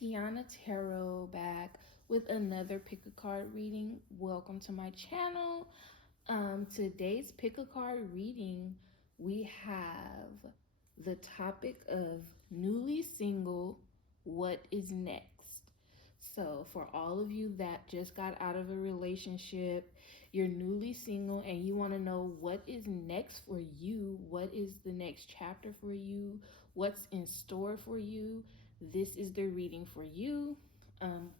Tiana Tarot back with another pick a card reading. Welcome to my channel. Today's pick a card reading, we have the topic of newly single, what is next? So for all of you that just got out of a relationship, you're newly single and you want to know what is next for you, what is the next chapter for you, what's in store for you, this is the reading for you.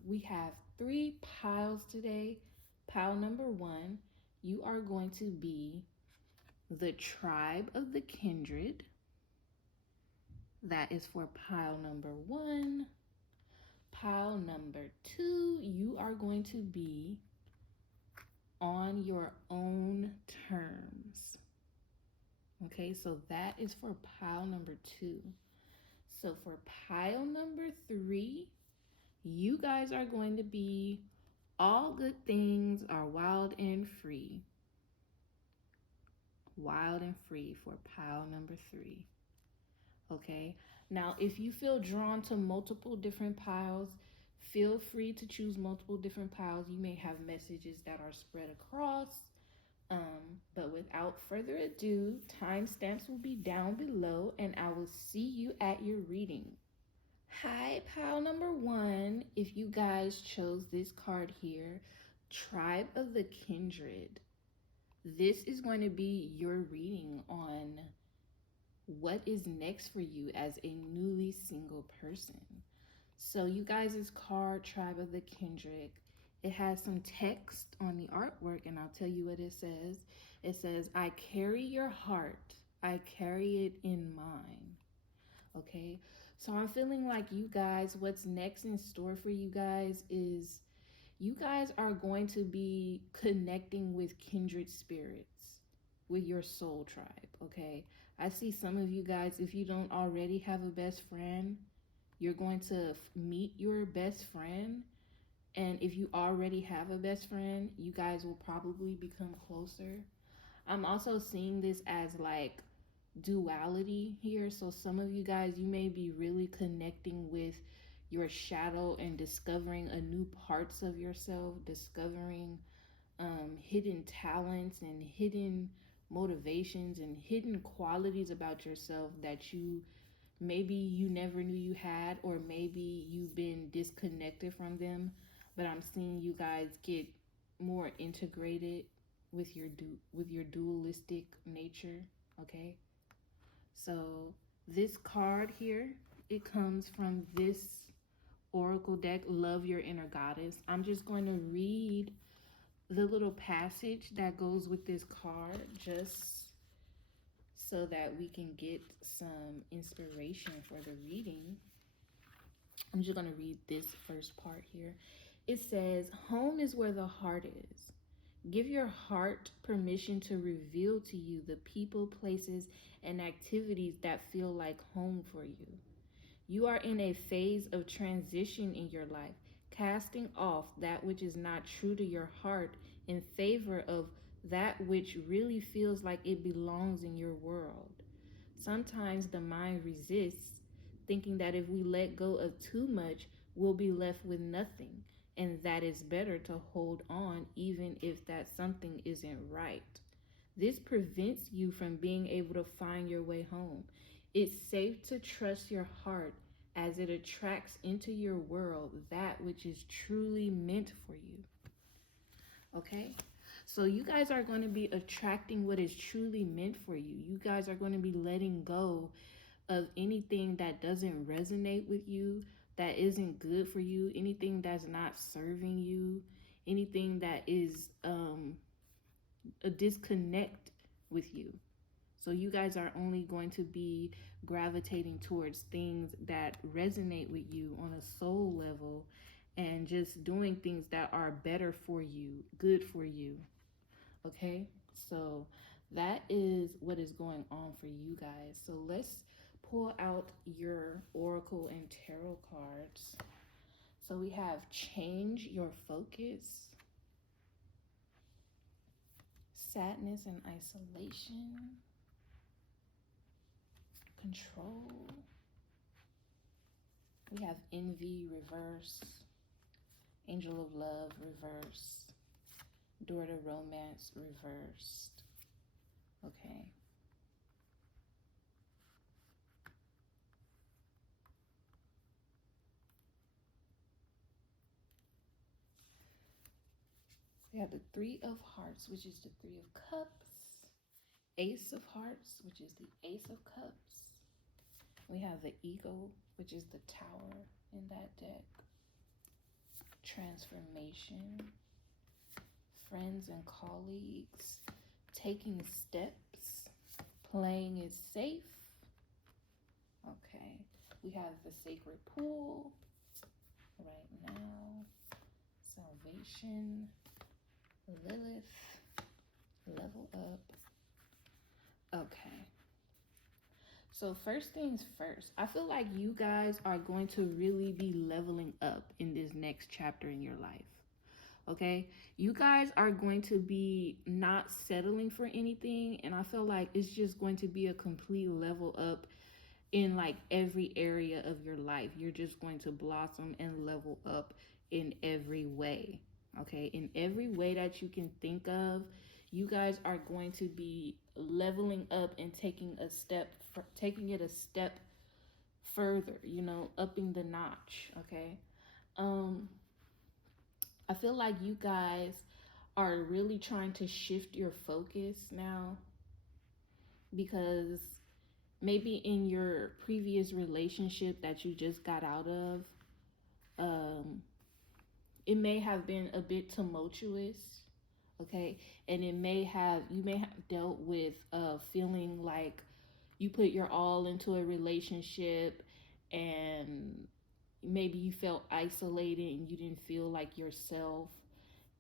We have 3 piles today. Pile number 1, you are going to be the tribe of the kindred. That is for pile number 1. Pile number 2, you are going to be on your own terms. Okay, so that is for pile number 2. So for pile number 3, you guys are going to be all good things are wild and free. Wild and free for pile number 3. Okay, now if you feel drawn to multiple different piles, feel free to choose multiple different piles. You may have messages that are spread across. But without further ado, timestamps will be down below and I will see you at your reading. Hi, pile number 1. If you guys chose this card here, Tribe of the Kindred, this is going to be your reading on what is next for you as a newly single person. So you guys' card, Tribe of the Kindred, it has some text on the artwork and I'll tell you what it says. It says, I carry your heart, I carry it in mine. Okay, so I'm feeling like you guys, what's next in store for you guys is you guys are going to be connecting with kindred spirits, with your soul tribe. Okay, I see some of you guys, if you don't already have a best friend, you're going to meet your best friend. And if you already have a best friend, you guys will probably become closer. I'm also seeing this as like duality here. So some of you guys, you may be really connecting with your shadow and discovering a new parts of yourself, discovering hidden talents and hidden motivations and hidden qualities about yourself that maybe you never knew you had, or maybe you've been disconnected from them. But I'm seeing you guys get more integrated with your dualistic nature. Okay, so this card here, it comes from this oracle deck, Love Your Inner Goddess. I'm just going to read the little passage that goes with this card just so that we can get some inspiration for the reading. I'm just going to read this first part here. It says, home is where the heart is. Give your heart permission to reveal to you the people, places, and activities that feel like home for you. You are in a phase of transition in your life, casting off that which is not true to your heart in favor of that which really feels like it belongs in your world. Sometimes the mind resists, thinking that if we let go of too much, we'll be left with nothing, and that it's better to hold on even if that something isn't right. This prevents you from being able to find your way home. It's safe to trust your heart as it attracts into your world that which is truly meant for you. Okay? So you guys are going to be attracting what is truly meant for you. You guys are going to be letting go of anything that doesn't resonate with you, that isn't good for you, anything that's not serving you, anything that is a disconnect with you. So you guys are only going to be gravitating towards things that resonate with you on a soul level and just doing things that are better for you, good for you. Okay, so that is what is going on for you guys. So let's pull out your oracle and tarot cards. So we have change your focus, sadness and isolation, control, We have envy, reverse. Angel of love, reverse. Door to romance, reversed. Okay. We have the Three of Hearts, which is the Three of Cups. Ace of Hearts, which is the Ace of Cups. We have the Eagle, which is the Tower in that deck. Transformation. Friends and colleagues. Taking steps. Playing it safe. Okay. We have the Sacred Pool right now. Salvation. Lilith. Level up. Okay. So first things first, I feel like you guys are going to really be leveling up in this next chapter in your life. Okay, you guys are going to be not settling for anything, and I feel like it's just going to be a complete level up in like every area of your life. You're just going to blossom and level up in every way. Okay, in every way that you can think of, you guys are going to be leveling up and taking it a step further, you know, upping the notch. Okay. I feel like you guys are really trying to shift your focus now, because maybe in your previous relationship that you just got out of, it may have been a bit tumultuous. Okay, and you may have dealt with feeling like you put your all into a relationship, and maybe you felt isolated and you didn't feel like yourself,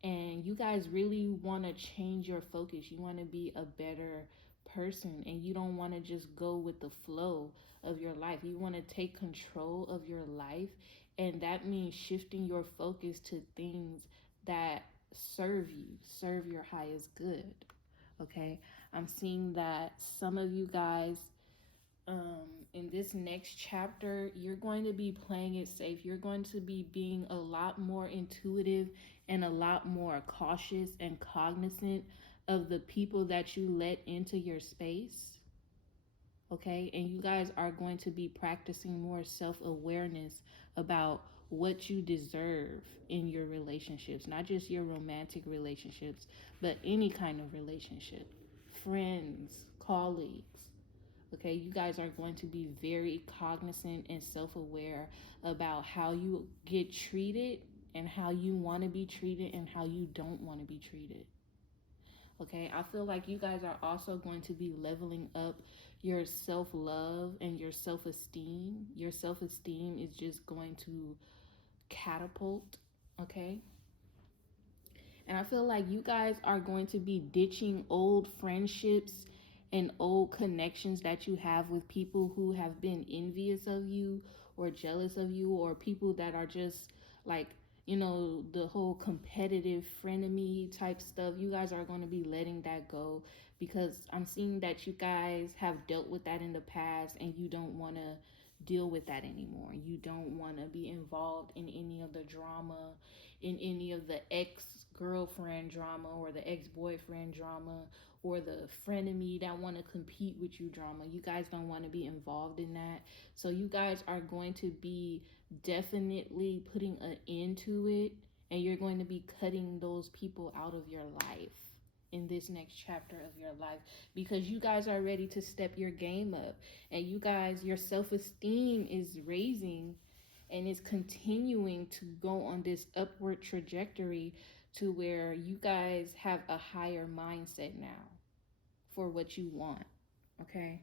and you guys really want to change your focus. You want to be a better person, and you don't want to just go with the flow of your life. You want to take control of your life, and that means shifting your focus to things that serve your highest good. Okay, I'm seeing that some of you guys, in this next chapter, you're going to be playing it safe. You're going to be being a lot more intuitive and a lot more cautious and cognizant of the people that you let into your space. Okay, and you guys are going to be practicing more self-awareness about what you deserve in your relationships, not just your romantic relationships, but any kind of relationship, friends, colleagues. Okay, you guys are going to be very cognizant and self-aware about how you get treated, and how you want to be treated, and how you don't want to be treated. Okay, I feel like you guys are also going to be leveling up your self-love and your self-esteem. Your self-esteem is just going to catapult. Okay, and I feel like you guys are going to be ditching old friendships and old connections that you have with people who have been envious of you or jealous of you, or people that are just like, you know, the whole competitive frenemy type stuff. You guys are going to be letting that go, because I'm seeing that you guys have dealt with that in the past, and you don't want to deal with that anymore. You don't want to be involved in any of the drama, in any of the ex-girlfriend drama, or the ex-boyfriend drama, or the frenemy that want to compete with you drama. You guys don't want to be involved in that. So you guys are going to be definitely putting an end to it, and you're going to be cutting those people out of your life in this next chapter of your life, because you guys are ready to step your game up, and you guys, your self-esteem is raising and is continuing to go on this upward trajectory, to where you guys have a higher mindset now for what you want. Okay,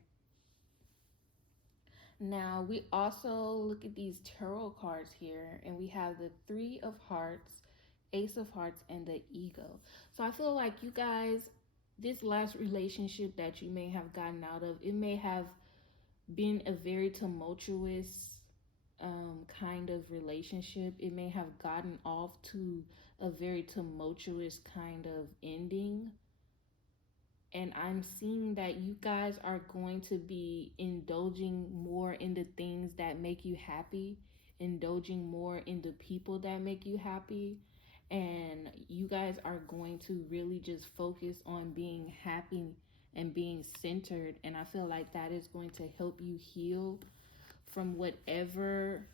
now we also look at these tarot cards here, and we have the Three of Hearts, Ace of Hearts, and the Ego. So I feel like you guys, this last relationship that you may have gotten out of, it may have been a very tumultuous kind of relationship. It may have gotten off to a very tumultuous kind of ending. And I'm seeing that you guys are going to be indulging more in the things that make you happy indulging more in the people that make you happy, and you guys are going to really just focus on being happy and being centered. And I feel like that is going to help you heal from whatever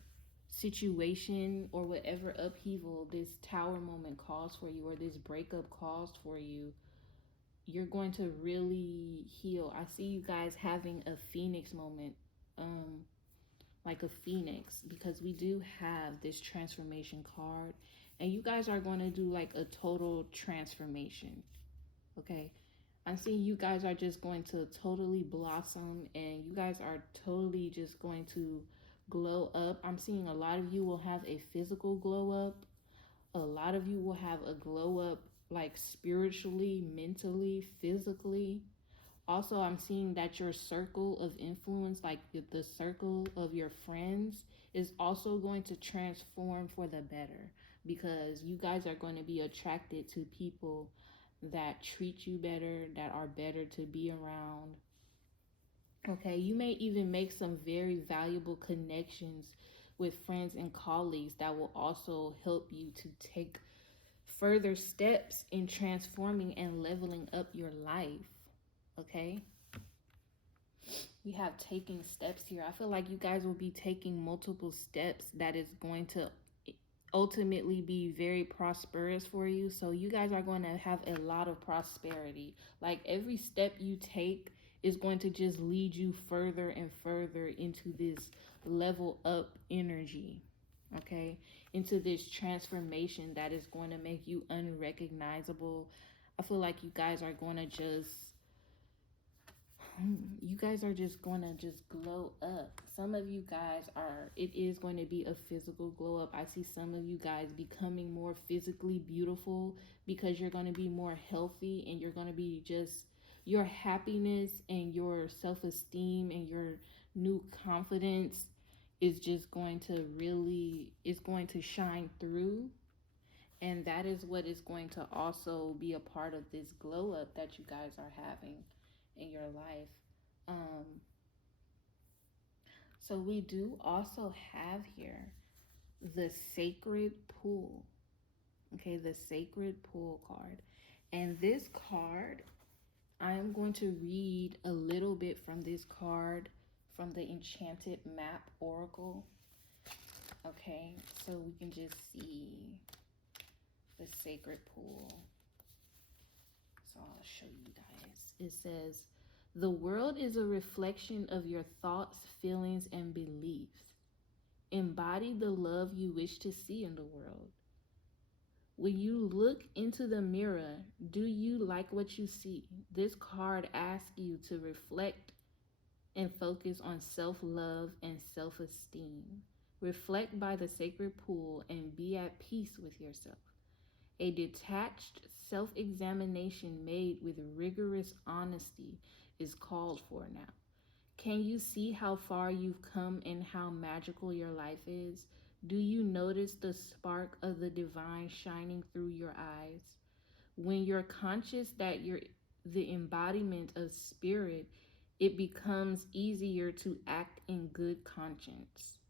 situation or whatever upheaval this tower moment calls for you, or this breakup calls for you. You're going to really heal. I see you guys having a phoenix moment, um like a phoenix, because we do have this transformation card, and you guys are going to do like a total transformation. Okay, I'm seeing you guys are just going to totally blossom, and you guys are totally just going to glow up. I'm seeing a lot of you will have a physical glow up. A lot of you will have a glow up, like spiritually, mentally, physically. Also, I'm seeing that your circle of influence, like the circle of your friends, is also going to transform for the better, because you guys are going to be attracted to people that treat you better, that are better to be around. Okay, you may even make some very valuable connections with friends and colleagues that will also help you to take further steps in transforming and leveling up your life. Okay, we have taking steps here. I feel like you guys will be taking multiple steps that is going to ultimately be very prosperous for you. So you guys are going to have a lot of prosperity. Like every step you take is going to just lead you further and further into this level up energy. Okay, into this transformation that is going to make you unrecognizable. I feel like you guys are going to just you guys are just gonna just glow up. Some of you guys are, it is going to be a physical glow up. I see some of you guys becoming more physically beautiful because you're going to be more healthy, and you're going to be just, your happiness and your self-esteem and your new confidence is just going to really, is going to shine through. And that is what is going to also be a part of this glow up that you guys are having in your life. Um, so we do also have here the sacred pool. Okay, the sacred pool card. And this card, I am going to read a little bit from this card from the Enchanted Map Oracle. Okay, so we can just see the sacred pool. So I'll show you guys. It says, the world is a reflection of your thoughts, feelings, and beliefs. Embody the love you wish to see in the world. When you look into the mirror, do you like what you see? This card asks you to reflect and focus on self-love and self-esteem. Reflect by the sacred pool and be at peace with yourself. A detached self-examination made with rigorous honesty is called for now. Can you see how far you've come and how magical your life is? Do you notice the spark of the divine shining through your eyes? When you're conscious that you're the embodiment of spirit, it becomes easier to act in good conscience.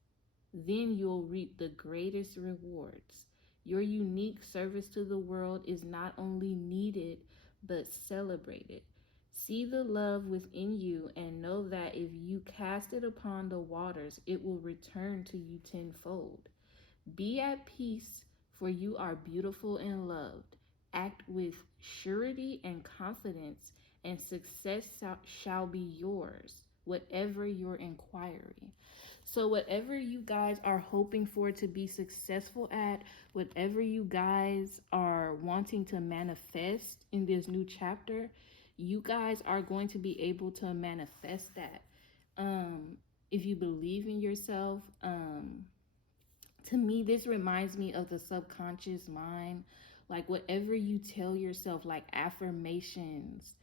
Then you'll reap the greatest rewards. Your unique service to the world is not only needed, but celebrated. See the love within you and know that if you cast it upon the waters, it will return to you tenfold. Be at peace, for you are beautiful and loved. Act with surety and confidence, and success shall be yours, whatever your inquiry. So whatever you guys are hoping for to be successful at, whatever you guys are wanting to manifest in this new chapter, you guys are going to be able to manifest that. If you believe in yourself, to me, this reminds me of the subconscious mind. Like whatever you tell yourself, like affirmations,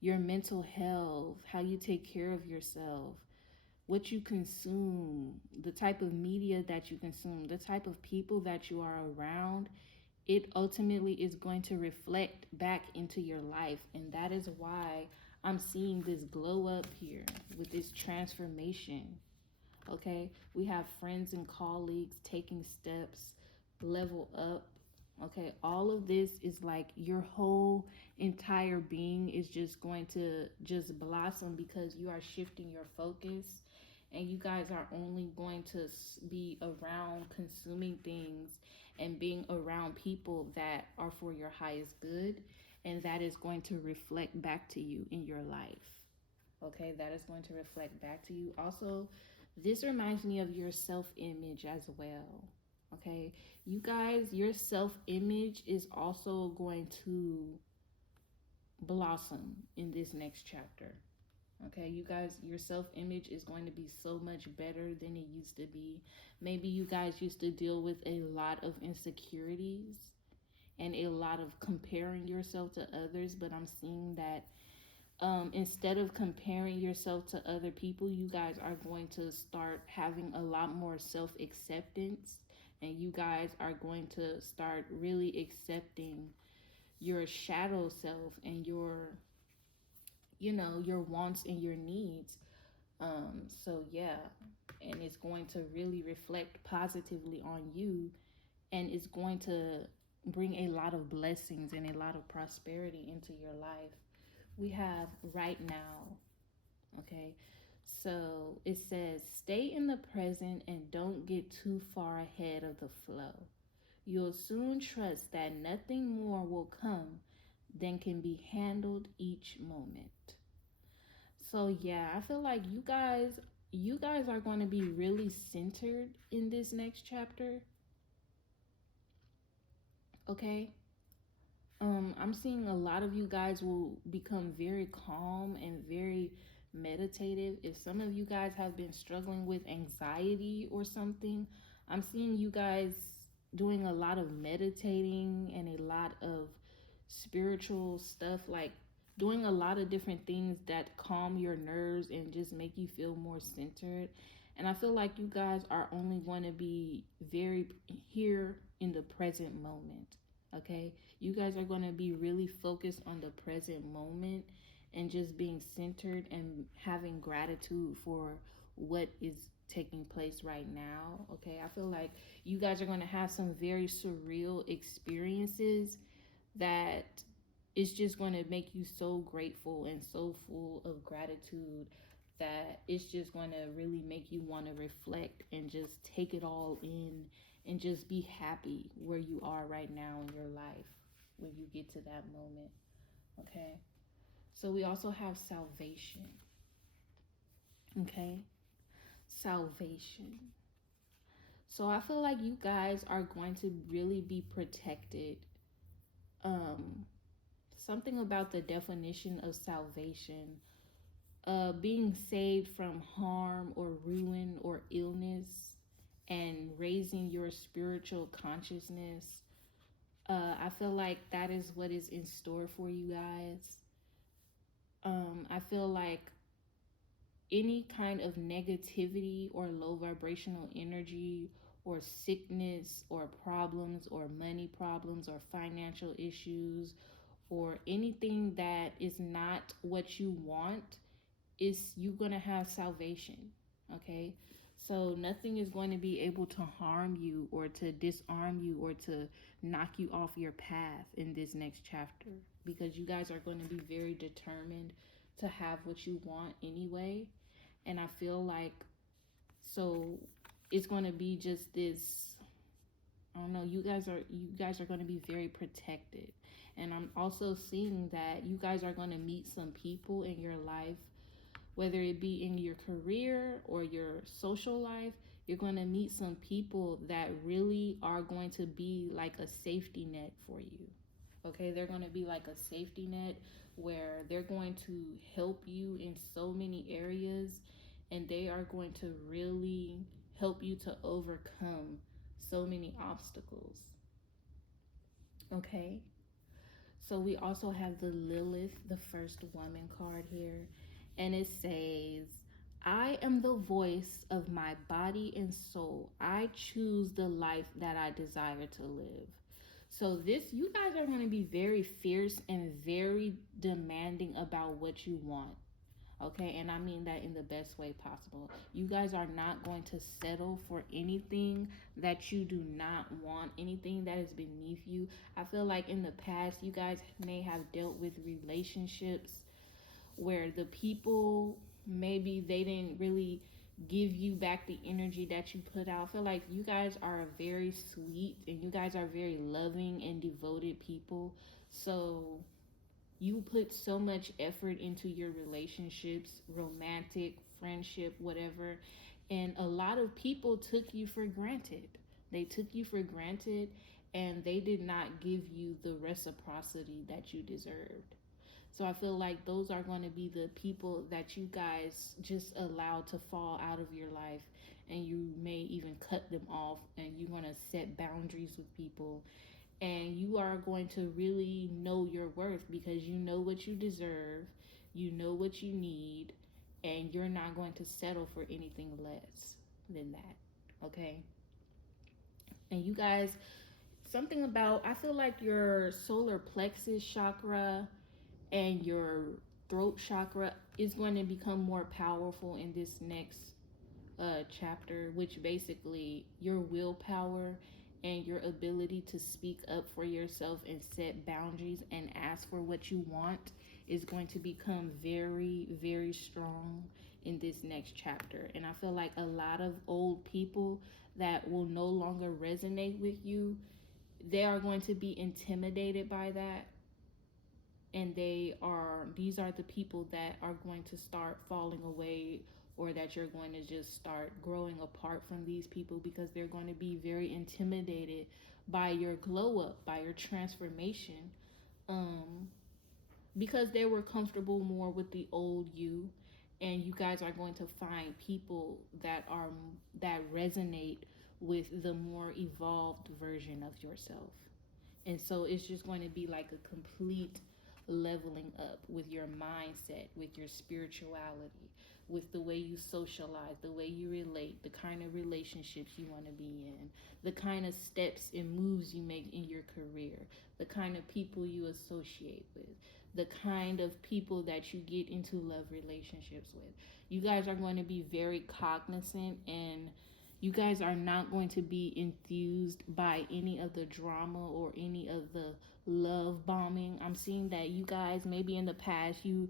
your mental health, how you take care of yourself, what you consume, the type of media that you consume, the type of people that you are around, it ultimately is going to reflect back into your life. And that is why I'm seeing this glow up here with this transformation. Okay, we have friends and colleagues taking steps, level up. Okay, all of this is like your whole entire being is just going to just blossom because you are shifting your focus, and you guys are only going to be around consuming things and being around people that are for your highest good, and that is going to reflect back to you in your life. Okay, that is going to reflect back to you. Also, this reminds me of your self image as well. Okay, you guys, your self image is also going to blossom in this next chapter. Okay, you guys, your self image is going to be so much better than it used to be. Maybe you guys used to deal with a lot of insecurities and a lot of comparing yourself to others, but I'm seeing that instead of comparing yourself to other people, you guys are going to start having a lot more self acceptance, and you guys are going to start really accepting your shadow self and your wants and your needs. So yeah, and it's going to really reflect positively on you, and it's going to bring a lot of blessings and a lot of prosperity into your life. We have right now. Okay, so it says, stay in the present and don't get too far ahead of the flow. You'll soon trust that nothing more will come than can be handled each moment. So yeah, I feel like you guys are going to be really centered in this next chapter. Okay, I'm seeing a lot of you guys will become very calm and very meditative. If some of you guys have been struggling with anxiety or something, I'm seeing you guys doing a lot of meditating and a lot of spiritual stuff, like doing a lot of different things that calm your nerves and just make you feel more centered. And I feel like you guys are only going to be very here in the present moment. Okay, you guys are going to be really focused on the present moment and just being centered and having gratitude for what is taking place right now. Okay, I feel like you guys are going to have some very surreal experiences that is just going to make you so grateful and so full of gratitude that it's just going to really make you want to reflect and just take it all in and just be happy where you are right now in your life when you get to that moment. Okay, so we also have salvation. Okay, salvation. So I feel like you guys are going to really be protected. um Something about the definition of salvation, being saved from harm or ruin or illness, and raising your spiritual consciousness. I feel like that is what is in store for you guys. I feel like any kind of negativity or low vibrational energy or sickness or problems or money problems or financial issues or anything that is not what you want, is you gonna have salvation. Okay, so nothing is going to be able to harm you or to disarm you or to knock you off your path in this next chapter, because you guys are going to be very determined to have what you want anyway. And I feel like, so it's going to be just this, I don't know, you guys are going to be very protected. And I'm also seeing that you guys are going to meet some people in your life, whether it be in your career or your social life. You're going to meet some people that really are going to be like a safety net for you. Okay, they're going to be like a safety net where they're going to help you in so many areas, and they are going to really help you to overcome so many obstacles. Okay, so we also have the Lilith, the first woman card here, and it says, I am the voice of my body and soul. I choose the life that I desire to live. So this, you guys are going to be very fierce and very demanding about what you want. Okay, and I mean that in the best way possible. You guys are not going to settle for anything that you do not want, anything that is beneath you. I feel like in the past, you guys may have dealt with relationships where the people, maybe they didn't really give you back the energy that you put out. I feel like you guys are a very sweet and you guys are very loving and devoted people. So you put so much effort into your relationships, romantic, friendship, whatever, and a lot of people took you for granted. They took you for granted and they did not give you the reciprocity that you deserved. So I feel like those are going to be the people that you guys just allow to fall out of your life, and you may even cut them off, and you're going to set boundaries with people, and you are going to really know your worth because you know what you deserve, you know what you need, and you're not going to settle for anything less than that. Okay? And you guys, something about, I feel like your solar plexus chakra and your throat chakra is going to become more powerful in this next chapter, which basically your willpower and your ability to speak up for yourself and set boundaries and ask for what you want is going to become very, very strong in this next chapter. And I feel like a lot of old people that will no longer resonate with you, they are going to be intimidated by that, and these are the people that are going to start falling away, or that you're going to just start growing apart from these people because they're going to be very intimidated by your glow up, by your transformation, um because they were comfortable more with the old you, and you guys are going to find people that resonate with the more evolved version of yourself. And so it's just going to be like a complete leveling up with your mindset, with your spirituality, with the way you socialize, the way you relate, the kind of relationships you want to be in, the kind of steps and moves you make in your career, the kind of people you associate with, the kind of people that you get into love relationships with. You guys are going to be very cognizant, and you guys are not going to be enthused by any of the drama or any of the love bombing. I'm seeing that you guys, maybe in the past, you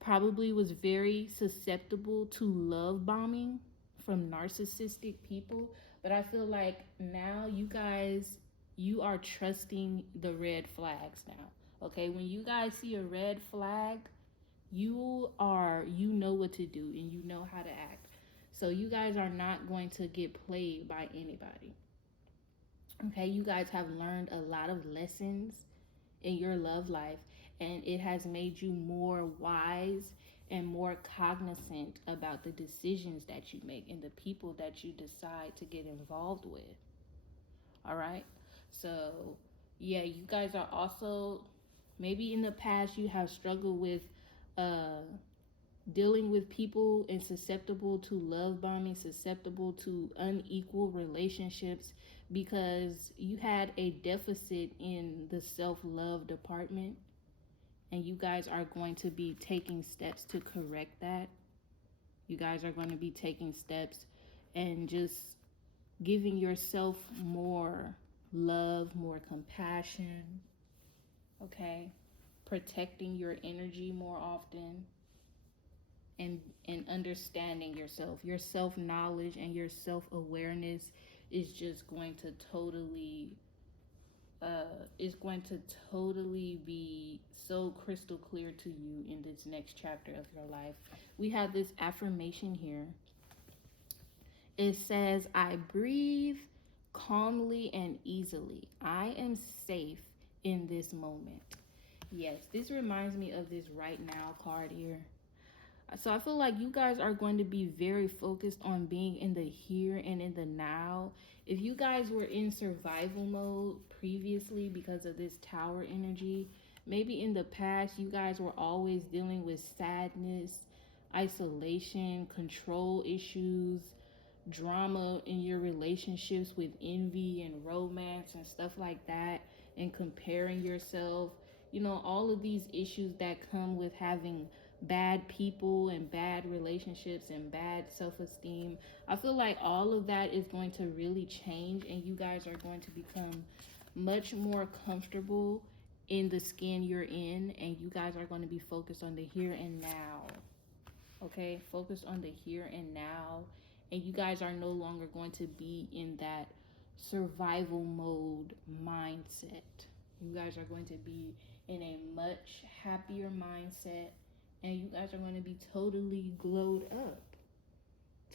probably was very susceptible to love bombing from narcissistic people. But I feel like now you guys, you are trusting the red flags now. Okay, when you guys see a red flag, you know what to do and you know how to act. So you guys are not going to get played by anybody. Okay, you guys have learned a lot of lessons in your love life, and it has made you more wise and more cognizant about the decisions that you make and the people that you decide to get involved with. All right, so yeah, you guys are also, maybe in the past you have struggled with uh dealing with people and susceptible to love bombing, susceptible to unequal relationships because you had a deficit in the self love department. And you guys are going to be taking steps to correct that. You guys are going to be taking steps and just giving yourself more love, more compassion, okay? Protecting your energy more often, and understanding yourself. Your self-knowledge and your self-awareness is just going to totally is going to totally be so crystal clear to you in this next chapter of your life. We have this affirmation here. It says, I breathe calmly and easily. I am safe in this moment. Yes, this reminds me of this right now card here. So I feel like you guys are going to be very focused on being in the here and in the now. If you guys were in survival mode previously because of this tower energy, maybe in the past you guys were always dealing with sadness, isolation, control issues, drama in your relationships with envy and romance and stuff like that, and comparing yourself. You know, all of these issues that come with having bad people and bad relationships and bad self-esteem. I feel like all of that is going to really change, and you guys are going to become much more comfortable in the skin you're in, and you guys are going to be focused on the here and now. Okay, focus on the here and now, and you guys are no longer going to be in that survival mode mindset. You guys are going to be in a much happier mindset, and you guys are going to be totally glowed up,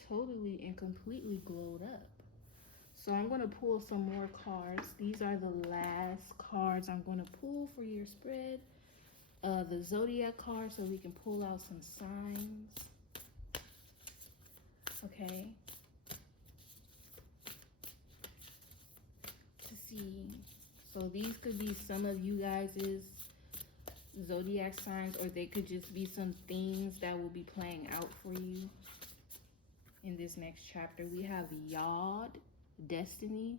totally and completely glowed up. So I'm going to pull some more cards. These are the last cards I'm going to pull for your spread. The zodiac card, so we can pull out some signs. Okay. To see. So these could be some of you guys' zodiac signs, or they could just be some things that will be playing out for you in this next chapter. We have Yod, destiny.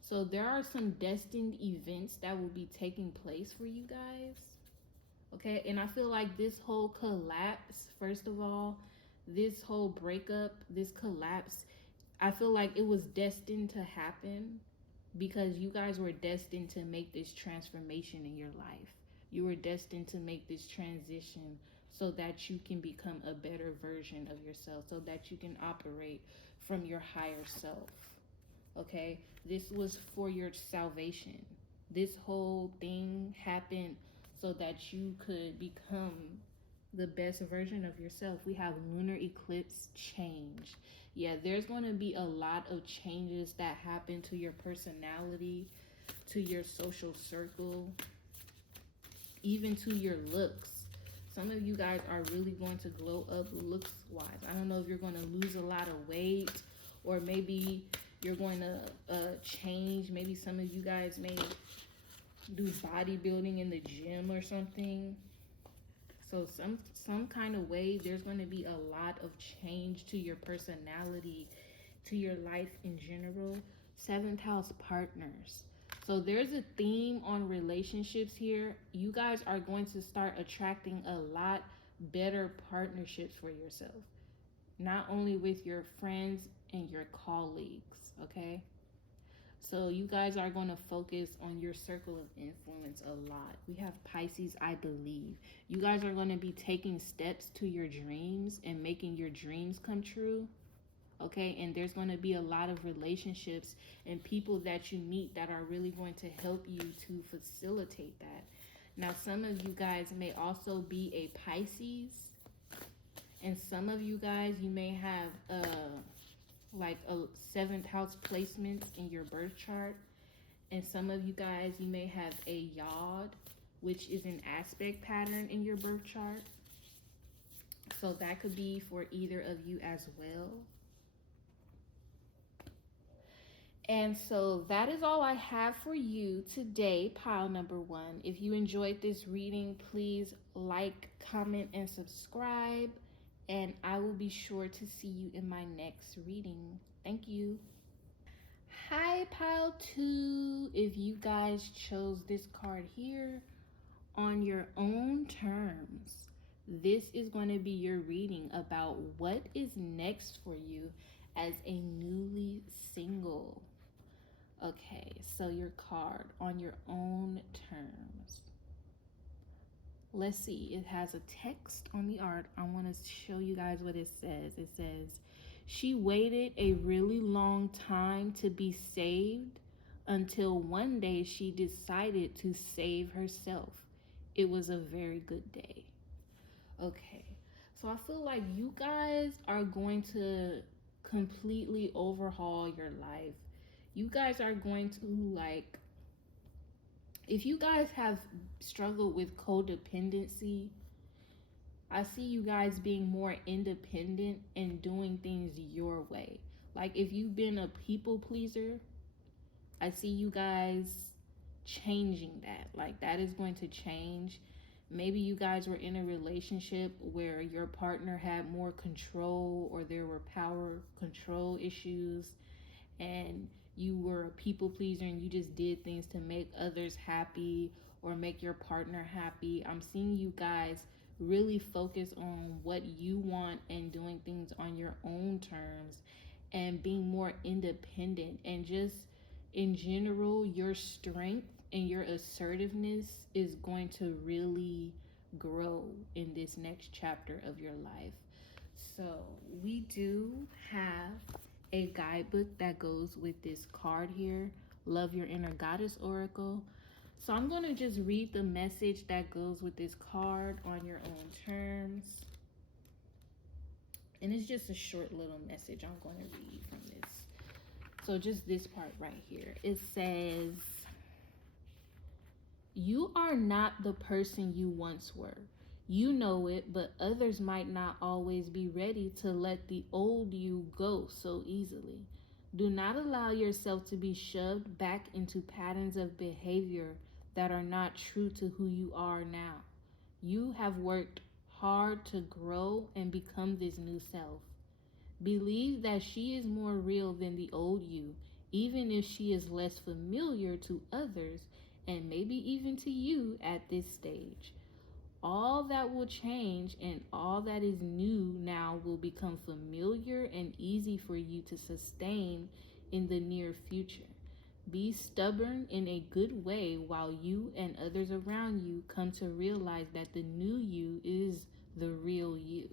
So there are some destined events that will be taking place for you guys. Okay, and I feel like this whole collapse, first of all, this whole breakup, this collapse, I feel like it was destined to happen because you guys were destined to make this transformation in your life. You were destined to make this transition so that you can become a better version of yourself, so that you can operate from your higher self. Okay, this was for your salvation. This whole thing happened so that you could become the best version of yourself. We have lunar eclipse change. Yeah, there's going to be a lot of changes that happen to your personality, to your social circle, even to your looks. Some of you guys are really going to glow up looks wise. I don't know if you're going to lose a lot of weight, or maybe you're going to change. Maybe some of you guys may do bodybuilding in the gym or something. So some kind of way there's going to be a lot of change to your personality, to your life in general. Seventh house partners. So there's a theme on relationships here. You guys are going to start attracting a lot better partnerships for yourself, not only with your friends and your colleagues. Okay, so you guys are going to focus on your circle of influence a lot. We have Pisces, I believe. You guys are going to be taking steps to your dreams and making your dreams come true. Okay, and there's going to be a lot of relationships and people that you meet that are really going to help you to facilitate that. Now, some of you guys may also be a Pisces, and some of you guys, you may have like a seventh house placement in your birth chart, and some of you guys, you may have a Yod, which is an aspect pattern in your birth chart. So that could be for either of you as well. And so that is all I have for you today, pile number 1. If you enjoyed this reading, please like, comment, and subscribe. And I will be sure to see you in my next reading. Thank you. Hi, pile 2. If you guys chose this card here on your own terms, this is going to be your reading about what is next for you as a newly single. Okay, so your card on your own terms. Let's see, it has a text on the art. I want to show you guys what it says. It says, she waited a really long time to be saved until one day she decided to save herself. It was a very good day. Okay, so I feel like you guys are going to completely overhaul your life. You guys are going to, like, if you guys have struggled with codependency, I see you guys being more independent and doing things your way. Like, if you've been a people pleaser, I see you guys changing that. Like, that is going to change. Maybe you guys were in a relationship where your partner had more control, or there were power control issues, and you were a people pleaser and you just did things to make others happy or make your partner happy. I'm seeing you guys really focus on what you want and doing things on your own terms and being more independent, and just in general your strength and your assertiveness is going to really grow in this next chapter of your life. So we do have a guidebook that goes with this card here, Love Your Inner Goddess Oracle. So I'm going to just read the message that goes with this card on your own terms. And it's just a short little message I'm going to read from this. So just this part right here. It says, you are not the person you once were. You know it, but others might not always be ready to let the old you go so easily. Do not allow yourself to be shoved back into patterns of behavior that are not true to who you are now. You have worked hard to grow and become this new self. Believe that she is more real than the old you, even if she is less familiar to others and maybe even to you at this stage. All that will change, and all that is new now will become familiar and easy for you to sustain in the near future. Be stubborn in a good way while you and others around you come to realize that the new you is the real you.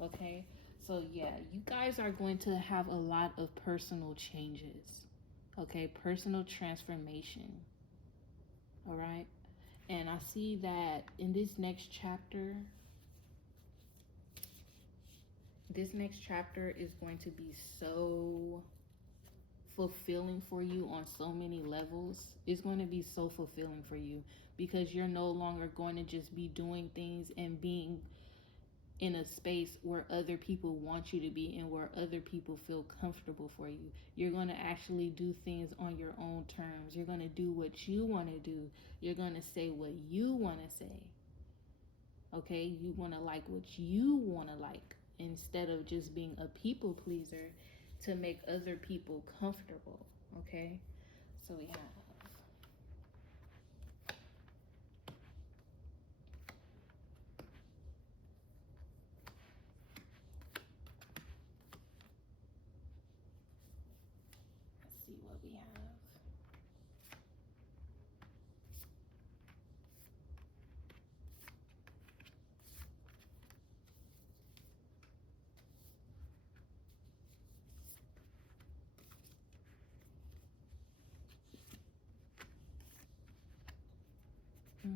Okay? So, yeah, you guys are going to have a lot of personal changes. Okay? Personal transformation. All right? And I see that in this next chapter is going to be so fulfilling for you on so many levels. It's going to be so fulfilling for you because you're no longer going to just be doing things and being in a space where other people want you to be and where other people feel comfortable for you. You're going to actually do things on your own terms. You're going to do what you want to do. You're going to say what you want to say. Okay? You want to like what you want to like instead of just being a people pleaser to make other people comfortable. Okay? So we have, let's see what we have.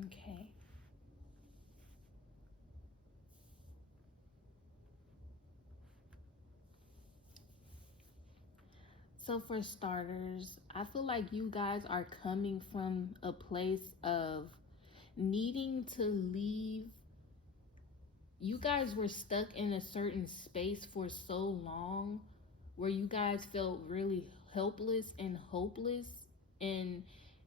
Okay. So for starters, I feel like you guys are coming from a place of needing to leave. You guys were stuck in a certain space for so long where you guys felt really helpless and hopeless, and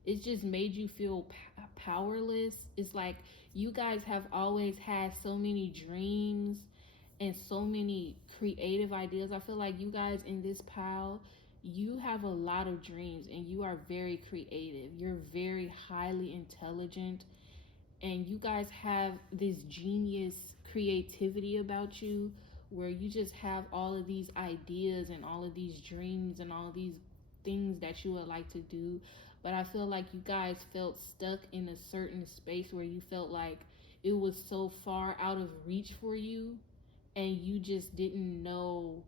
it just made you feel powerless. It's like you guys have always had so many dreams and so many creative ideas. I feel like you guys in this pile, you have a lot of dreams and you are very creative. You're very highly intelligent, and you guys have this genius creativity about you where you just have all of these ideas and all of these dreams and all of these things that you would like to do. But I feel like you guys felt stuck in a certain space where you felt like it was so far out of reach for you, and you just didn't know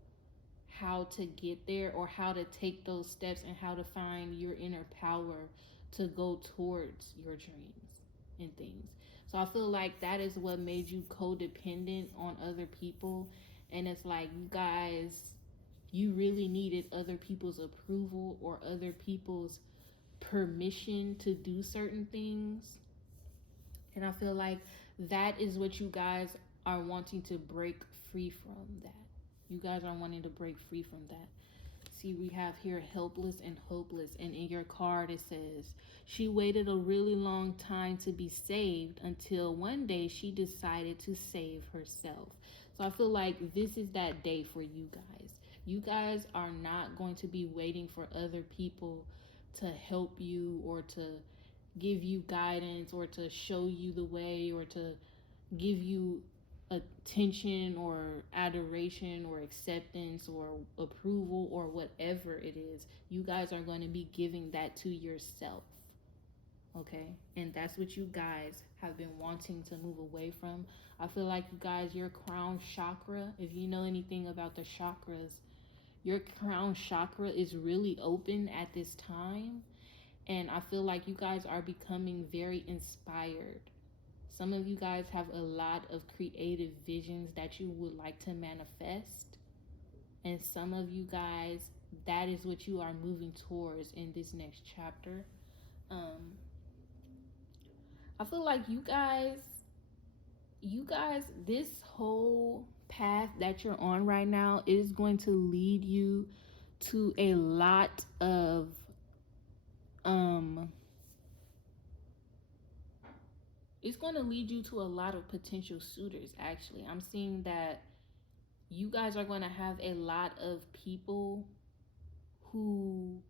how to get there or how to take those steps and how to find your inner power to go towards your dreams and things. So I feel like that is what made you codependent on other people. And it's like you guys, you really needed other people's approval or other people's permission to do certain things. And I feel like that is what you guys are wanting to break free from that. You guys are wanting to break free from that. See, we have here helpless and hopeless. And in your card, it says, she waited a really long time to be saved until one day she decided to save herself. So I feel like this is that day for you guys. You guys are not going to be waiting for other people to help you or to give you guidance or to show you the way or to give you attention or adoration or acceptance or approval or whatever it is. You guys are going to be giving that to yourself. Okay, and that's what you guys have been wanting to move away from. I feel like you guys, your crown chakra, if you know anything about the chakras, your crown chakra is really open at this time. And I feel like you guys are becoming very inspired. Some of you guys have a lot of creative visions that you would like to manifest. And some of you guys, that is what you are moving towards in this next chapter. Um, I feel like you guys, this whole path that you're on right now is going to lead you to a lot of um it's going to lead you to a lot of potential suitors. Actually, I'm seeing that you guys are going to have a lot of people who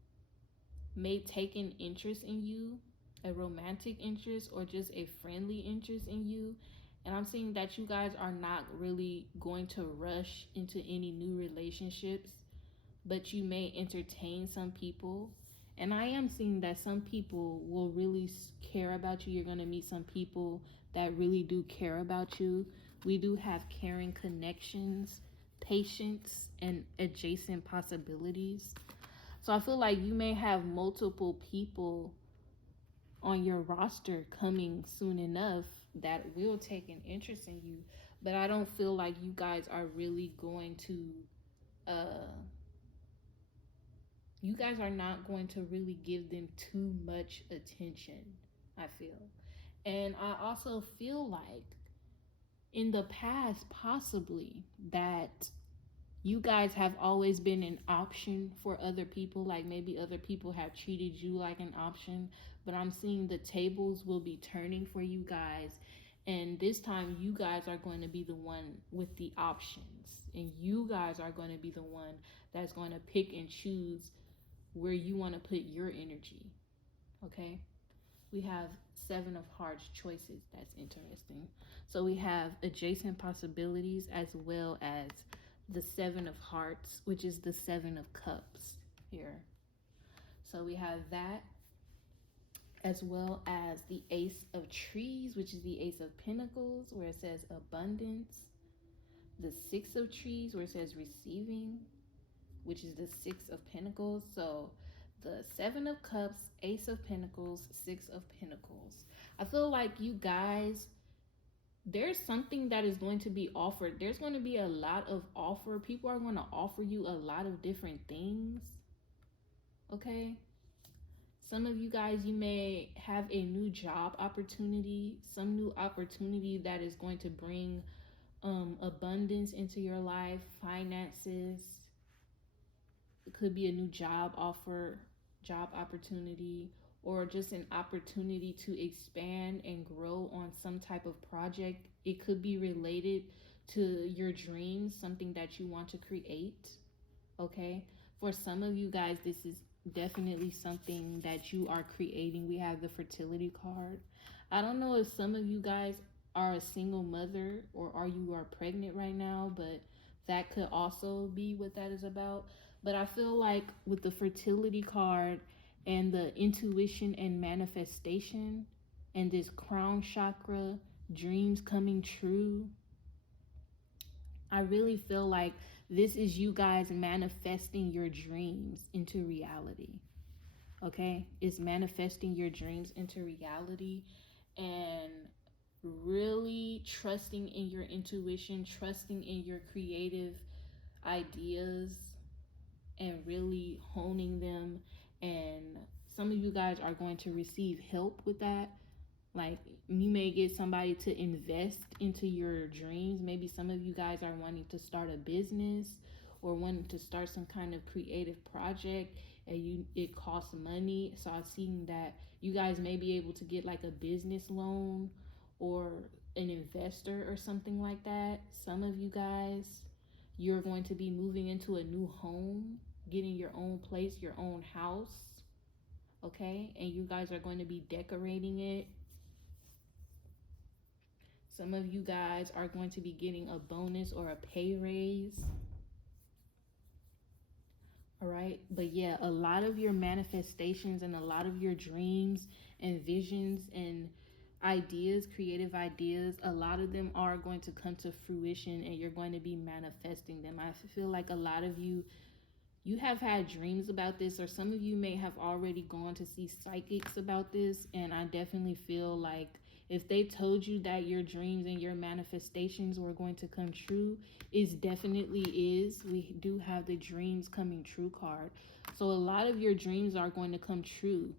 may take an interest in you, a romantic interest or just a friendly interest in you. And I'm seeing that you guys are not really going to rush into any new relationships, but you may entertain some people. And I am seeing that some people will really care about you. You're going to meet some people that really do care about you. We do have caring connections, patience, and adjacent possibilities. So I feel like you may have multiple people on your roster coming soon enough that will take an interest in you. But I don't feel like you guys are really going to you guys are not going to really give them too much attention, I feel. And I also feel like in the past, possibly, that you guys have always been an option for other people. Like maybe other people have treated you like an option, but I'm seeing the tables will be turning for you guys. And this time, you guys are going to be the one with the options. And you guys are going to be the one that's going to pick and choose where you want to put your energy. Okay? We have Seven of Hearts choices. That's interesting. So we have adjacent possibilities as well as the Seven of Hearts, which is the Seven of Cups here. So we have that as well as the Ace of Trees, which is the Ace of Pentacles, where it says abundance. The Six of Trees, where it says receiving, which is the Six of Pentacles. So the Seven of Cups, Ace of Pentacles, Six of Pentacles. I feel like you guys, there's something that is going to be offered. There's going to be a lot of offer. People are going to offer you a lot of different things. Okay? Some of you guys, you may have a new job opportunity, some new opportunity that is going to bring abundance into your life, finances. It could be a new job offer, job opportunity, or just an opportunity to expand and grow on some type of project. It could be related to your dreams, something that you want to create. Okay? For some of you guys, this is definitely something that you are creating. We have the fertility card. I don't know if some of you guys are a single mother or you are pregnant right now, but that could also be what that is about. But I feel like with the fertility card and the intuition and manifestation and this crown chakra, dreams coming true, I really feel like this is you guys manifesting your dreams into reality. Okay? It's manifesting your dreams into reality and really trusting in your intuition, trusting in your creative ideas, and really honing them. And some of you guys are going to receive help with that. Like you may get somebody to invest into your dreams. Maybe some of you guys are wanting to start a business or wanting to start some kind of creative project, and it costs money. So I've seen that you guys may be able to get like a business loan or an investor or something like that. Some of you guys, you're going to be moving into a new home, getting your own place, your own house. Okay? And you guys are going to be decorating it. Some of you guys are going to be getting a bonus or a pay raise. All right. But yeah, a lot of your manifestations and a lot of your dreams and visions and ideas, creative ideas, a lot of them are going to come to fruition and you're going to be manifesting them. I feel like a lot of you have had dreams about this, or some of you may have already gone to see psychics about this. And I definitely feel like if they told you that your dreams and your manifestations were going to come true, it definitely is. We do have the dreams coming true card. So a lot of your dreams are going to come true.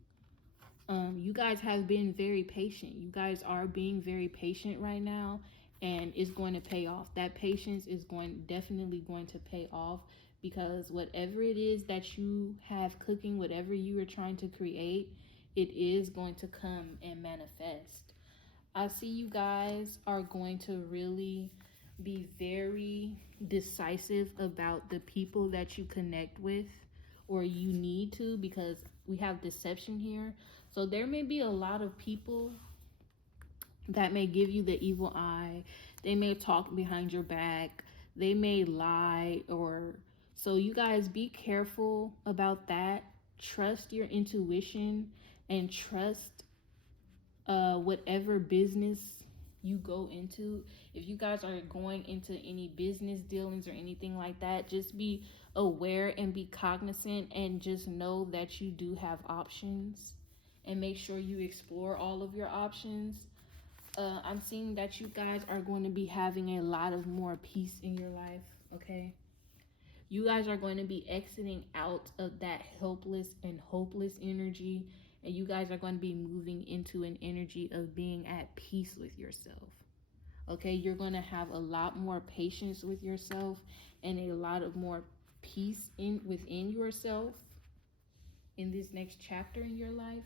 You guys have been very patient. You guys are being very patient right now, and it's going to pay off. That patience is definitely going to pay off, because whatever it is that you have cooking, whatever you are trying to create, it is going to come and manifest. I see you guys are going to really be very decisive about the people that you connect with, or you need to, because we have deception here. So there may be a lot of people that may give you the evil eye. They may talk behind your back. They may lie, or so you guys be careful about that. Trust your intuition and trust whatever business you go into. If you guys are going into any business dealings or anything like that, just be aware and be cognizant, and just know that you do have options, and make sure you explore all of your options. I'm seeing that you guys are going to be having a lot of more peace in your life. Okay, you guys are going to be exiting out of that helpless and hopeless energy, and you guys are going to be moving into an energy of being at peace with yourself. Okay, you're going to have a lot more patience with yourself and a lot of more peace within yourself in this next chapter in your life.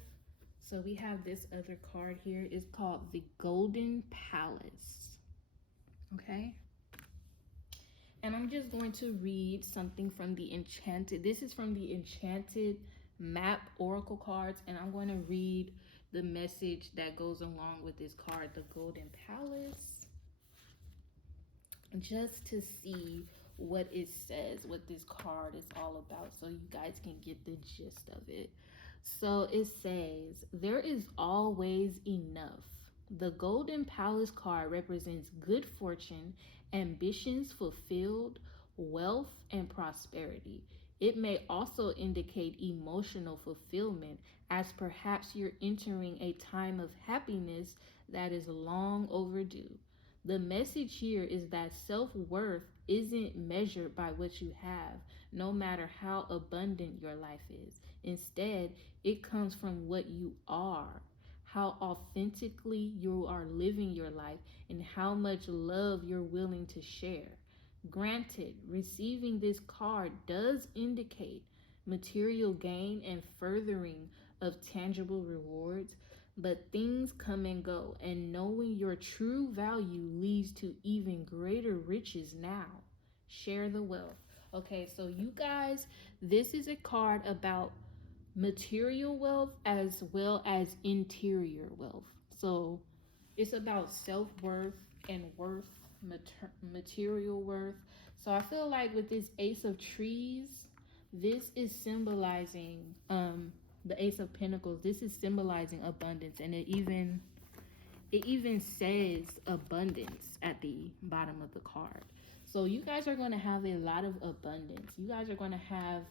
So we have this other card here. It's called the Golden Palace. Okay, and I'm just going to read something from the Enchanted. This is from the Enchanted Map Oracle cards, and I'm going to read the message that goes along with this card, the Golden Palace, just to see what it says, what this card is all about, so you guys can get the gist of it. So it says, there is always enough. The Golden Palace card represents good fortune, ambitions fulfilled, wealth, and prosperity. It may also indicate emotional fulfillment, as perhaps you're entering a time of happiness that is long overdue. The message here is that self-worth isn't measured by what you have, no matter how abundant your life is. Instead, it comes from what you are, how authentically you are living your life, and how much love you're willing to share. Granted, receiving this card does indicate material gain and furthering of tangible rewards, but things come and go, and knowing your true value leads to even greater riches now. Share the wealth. Okay, so you guys, this is a card about material wealth as well as interior wealth. So it's about self-worth and worth, material worth. So I feel like with this Ace of Trees, this is symbolizing the Ace of Pentacles. This is symbolizing abundance, and it even says abundance at the bottom of the card. So you guys are going to have a lot of abundance. You guys are going to have,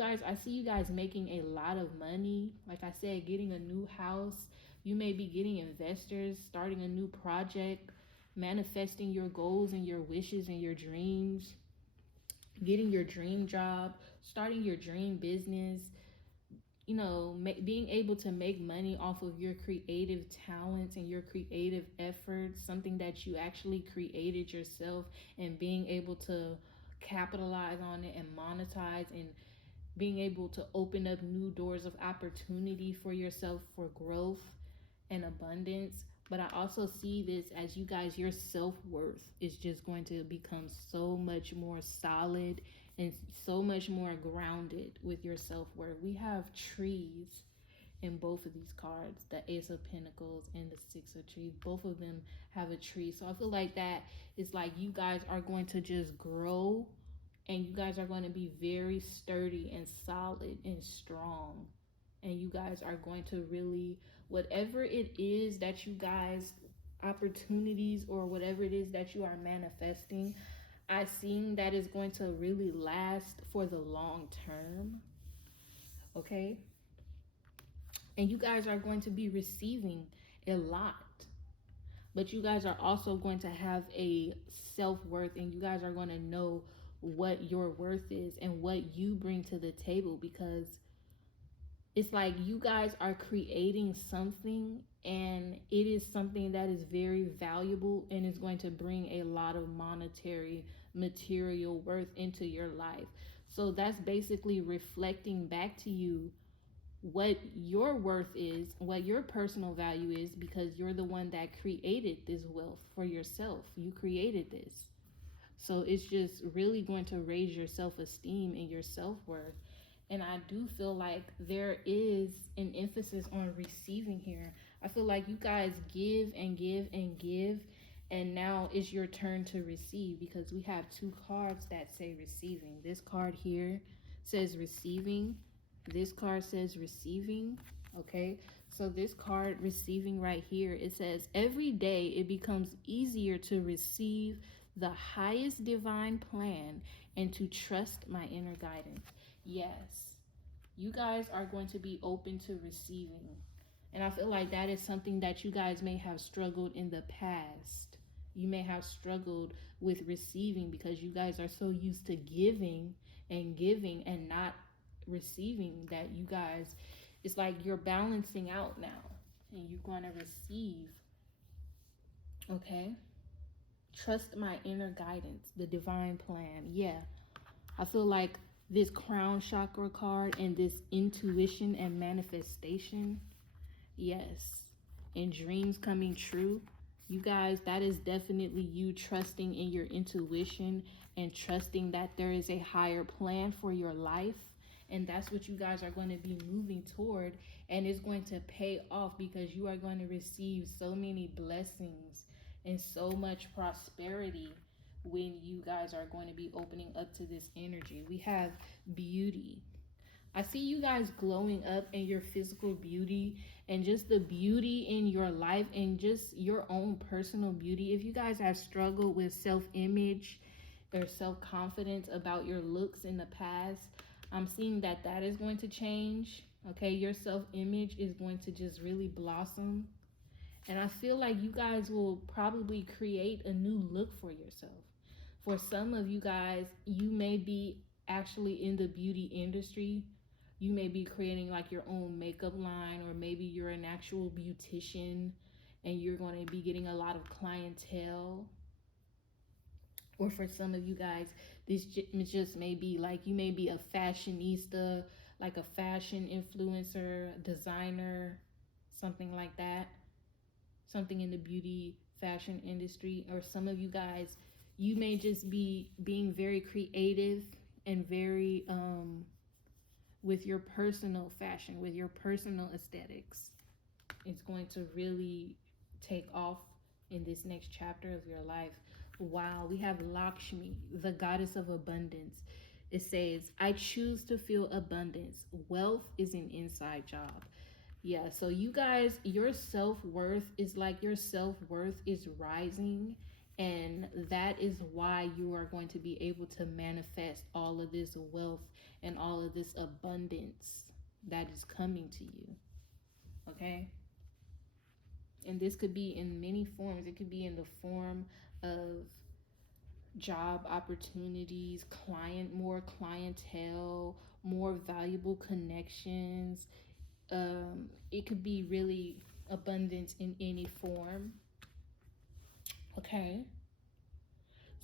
I see you guys making a lot of money. Like I said, getting a new house. You may be getting investors, starting a new project, manifesting your goals and your wishes and your dreams, getting your dream job, starting your dream business, being able to make money off of your creative talents and your creative efforts, something that you actually created yourself, and being able to capitalize on it and monetize, and being able to open up new doors of opportunity for yourself for growth and abundance. But I also see this as you guys, your self-worth is just going to become so much more solid and so much more grounded with your self-worth. We have trees in both of these cards, the Ace of Pentacles and the Six of Trees. Both of them have a tree. So I feel like that is like you guys are going to just grow, and you guys are going to be very sturdy and solid and strong. And you guys are going to really, whatever it is that you guys, opportunities or whatever it is that you are manifesting, I seen that is going to really last for the long term. Okay? And you guys are going to be receiving a lot. But you guys are also going to have a self-worth, and you guys are going to know what your worth is and what you bring to the table, because it's like you guys are creating something, and it is something that is very valuable and is going to bring a lot of monetary material worth into your life. So that's basically reflecting back to you what your worth is, what your personal value is, because you're the one that created this wealth for yourself. You created this. So it's just really going to raise your self-esteem and your self-worth. And I do feel like there is an emphasis on receiving here. I feel like you guys give and give and give, and now it's your turn to receive, because we have two cards that say receiving. This card here says receiving. This card says receiving. Okay, so this card receiving right here, it says every day it becomes easier to receive the highest divine plan and to trust my inner guidance. Yes, you guys are going to be open to receiving. And I feel like that is something that you guys may have struggled in the past. You may have struggled with receiving because you guys are so used to giving and not receiving, that you guys, it's like you're balancing out now and you're going to receive. Okay? Trust my inner guidance, the divine plan. Yeah. I feel like this crown chakra card and this intuition and manifestation. Yes. And dreams coming true. You guys, that is definitely you trusting in your intuition and trusting that there is a higher plan for your life. And that's what you guys are going to be moving toward. And it's going to pay off, because you are going to receive so many blessings and so much prosperity when you guys are going to be opening up to this energy. We have beauty. I see you guys glowing up in your physical beauty and just the beauty in your life and just your own personal beauty. If you guys have struggled with self-image or self-confidence about your looks in the past, I'm seeing that that is going to change. Okay, your self-image is going to just really blossom. And I feel like you guys will probably create a new look for yourself. For some of you guys, you may be actually in the beauty industry. You may be creating like your own makeup line, or maybe you're an actual beautician and you're going to be getting a lot of clientele. Or for some of you guys, this just may be like you may be a fashionista, like a fashion influencer, designer, something like that. Something in the beauty fashion industry. Or some of you guys, you may just be being very creative and very with your personal fashion, with your personal aesthetics. It's going to really take off in this next chapter of your life. Wow, we have Lakshmi, the goddess of abundance. It says, I choose to feel abundance. Wealth is an inside job. Yeah, so you guys, your self-worth is like your self-worth is rising, and that is why you are going to be able to manifest all of this wealth and all of this abundance that is coming to you. Okay? And this could be in many forms. It could be in the form of job opportunities, more clientele, more valuable connections. It could be really abundance in any form. Okay,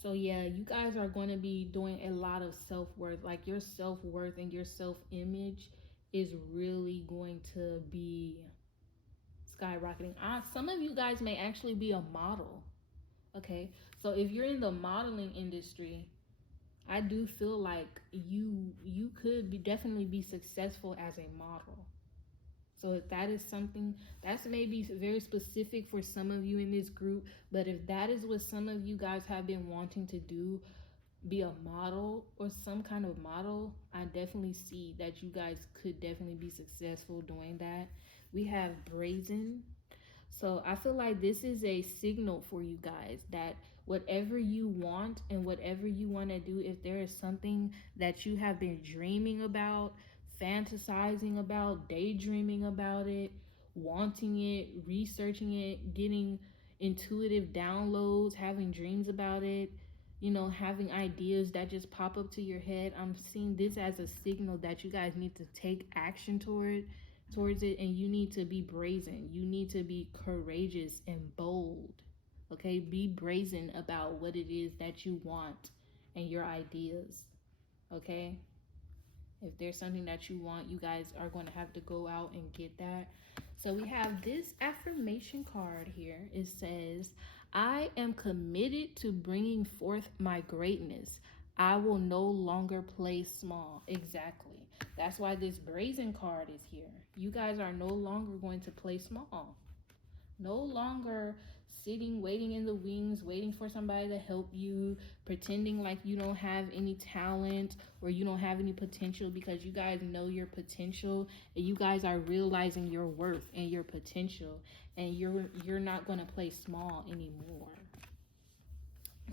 so yeah, you guys are going to be doing a lot of self-worth. Like your self-worth and your self-image is really going to be skyrocketing. Some of you guys may actually be a model. Okay, so if you're in the modeling industry, I do feel like you could be definitely be successful as a model. So if that is something that's maybe very specific for some of you in this group, but if that is what some of you guys have been wanting to do, be a model or some kind of model, I definitely see that you guys could definitely be successful doing that. We have brazen. So I feel like this is a signal for you guys that whatever you want and whatever you want to do, if there is something that you have been dreaming about, fantasizing about, daydreaming about it, wanting it, researching it, getting intuitive downloads, having dreams about it, having ideas that just pop up to your head, I'm seeing this as a signal that you guys need to take action towards it, and you need to be brazen. You need to be courageous and bold. Okay? Be brazen about what it is that you want and your ideas. Okay? If there's something that you want, you guys are going to have to go out and get that. So we have this affirmation card here. It says, I am committed to bringing forth my greatness. I will no longer play small. Exactly. That's why this brazen card is here. You guys are no longer going to play small. No longer sitting, waiting in the wings, waiting for somebody to help you, pretending like you don't have any talent or you don't have any potential, because you guys know your potential and you guys are realizing your worth and your potential, and you're not going to play small anymore.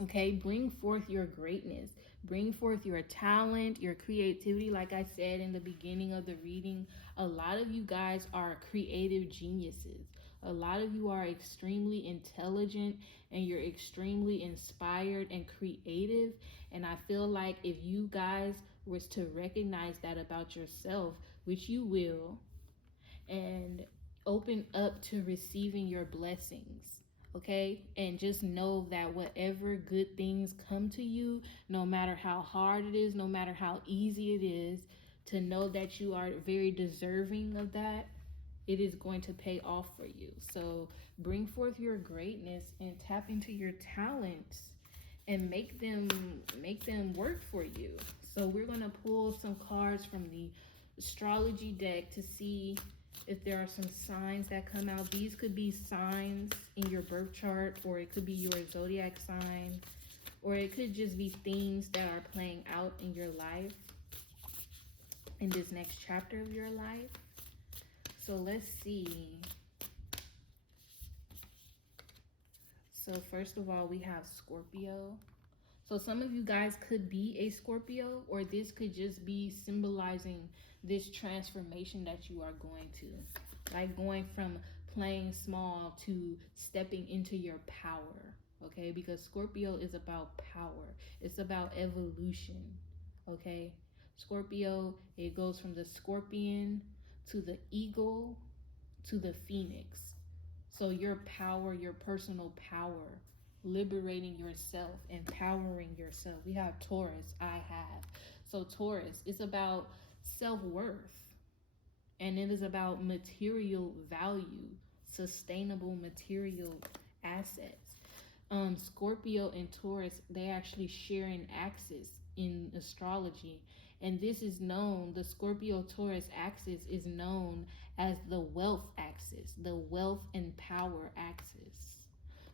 Okay, bring forth your greatness. Bring forth your talent, your creativity. Like I said in the beginning of the reading, a lot of you guys are creative geniuses. A lot of you are extremely intelligent and you're extremely inspired and creative. And I feel like if you guys was to recognize that about yourself, which you will, and open up to receiving your blessings. Okay, and just know that whatever good things come to you, no matter how hard it is, no matter how easy it is, to know that you are very deserving of that, it is going to pay off for you. So bring forth your greatness and tap into your talents and make them work for you. So we're going to pull some cards from the astrology deck to see if there are some signs that come out. These could be signs in your birth chart, or it could be your zodiac sign, or it could just be things that are playing out in your life, in this next chapter of your life. So let's see. So first of all, we have Scorpio. So some of you guys could be a Scorpio, or this could just be symbolizing this transformation that you are going to. Like going from playing small to stepping into your power. Okay? Because Scorpio is about power. It's about evolution. Okay? Scorpio, it goes from the scorpion to the eagle to the phoenix. So your power, your personal power, liberating yourself, empowering yourself. We have Taurus, I have. So Taurus is about self-worth, and it is about material value, sustainable material assets. Scorpio and Taurus, they actually share an axis in astrology, and this is known, the Scorpio Taurus axis is known as the wealth axis, the wealth and power axis.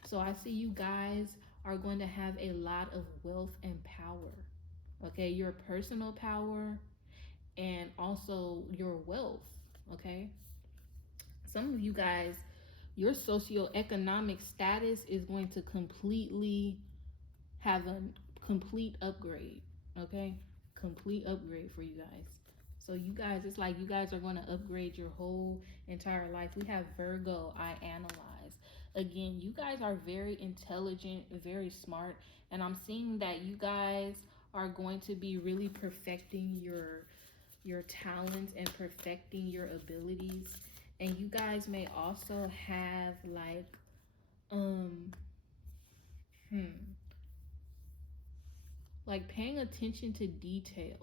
So I see you guys are going to have a lot of wealth and power. Okay, your personal power and also your wealth. Okay, some of you guys, your socioeconomic status is going to completely have a complete upgrade. Okay, complete upgrade for you guys. So you guys, it's like you guys are going to upgrade your whole entire life. We have Virgo, I analyze. Again, you guys are very intelligent, very smart, and I'm seeing that you guys are going to be really perfecting your talents and perfecting your abilities. And you guys may also have like hmm like paying attention to detail.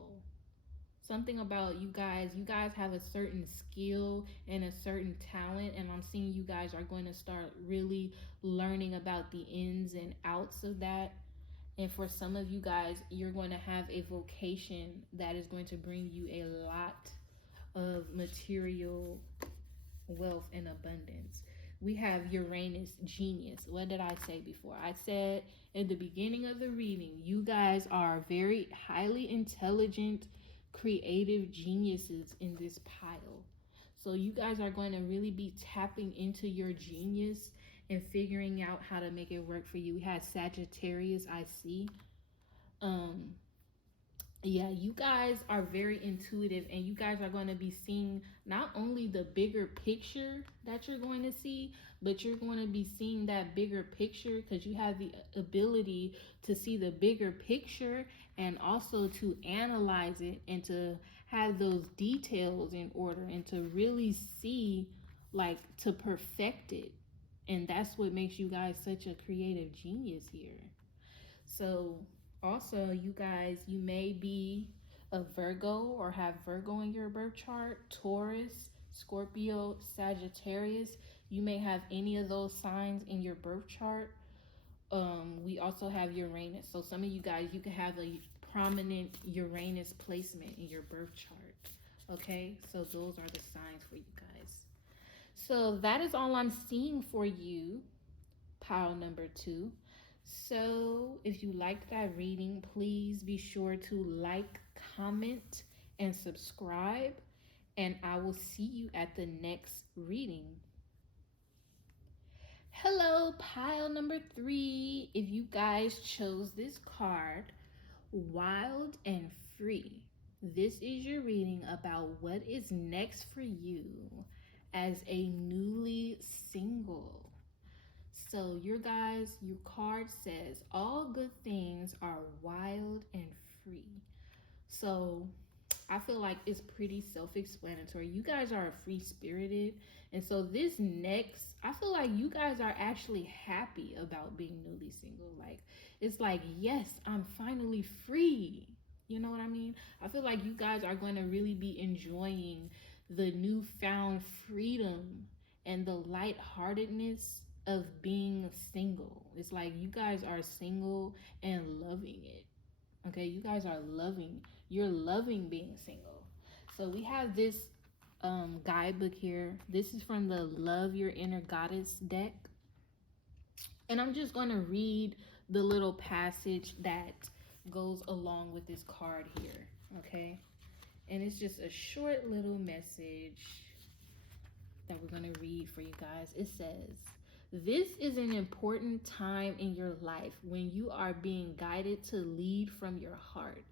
Something about you guys have a certain skill and a certain talent, and I'm seeing you guys are going to start really learning about the ins and outs of that. And for some of you guys, you're going to have a vocation that is going to bring you a lot of material wealth and abundance. We have Uranus, genius. What did I say before? I said in the beginning of the reading, you guys are very highly intelligent, creative geniuses in this pile. So you guys are going to really be tapping into your genius and figuring out how to make it work for you. We had Sagittarius, I see. Um, yeah, you guys are very intuitive, and you guys are going to be seeing not only the bigger picture that you're going to see, but you're going to be seeing that bigger picture because you have the ability to see the bigger picture and also to analyze it and to have those details in order and to really see, like, to perfect it. And that's what makes you guys such a creative genius here. So, also, you guys, you may be a Virgo or have Virgo in your birth chart, Taurus, Scorpio, Sagittarius. You may have any of those signs in your birth chart. We also have Uranus. So, some of you guys, you can have a prominent Uranus placement in your birth chart. Okay, so those are the signs for you guys. So, that is all I'm seeing for you, pile number 2. So, if you liked that reading, please be sure to like, comment, and subscribe. And I will see you at the next reading. Hello, pile number 3. If you guys chose this card, Wild and Free, this is your reading about what is next for you as a newly single. So your card says all good things are wild and free. So I feel like it's pretty self-explanatory. You guys are free spirited. And so this next, I feel like you guys are actually happy about being newly single. Like, it's like, yes, I'm finally free. You know what I mean? I feel like you guys are going to really be enjoying the newfound freedom and the lightheartedness of being single. It's like you guys are single and loving it. Okay, you guys are you're loving being single. So we have this guidebook here. This is from the Love Your Inner Goddess deck. And I'm just going to read the little passage that goes along with this card here. Okay, and it's just a short little message that we're going to read for you guys. It says, this is an important time in your life when you are being guided to lead from your heart.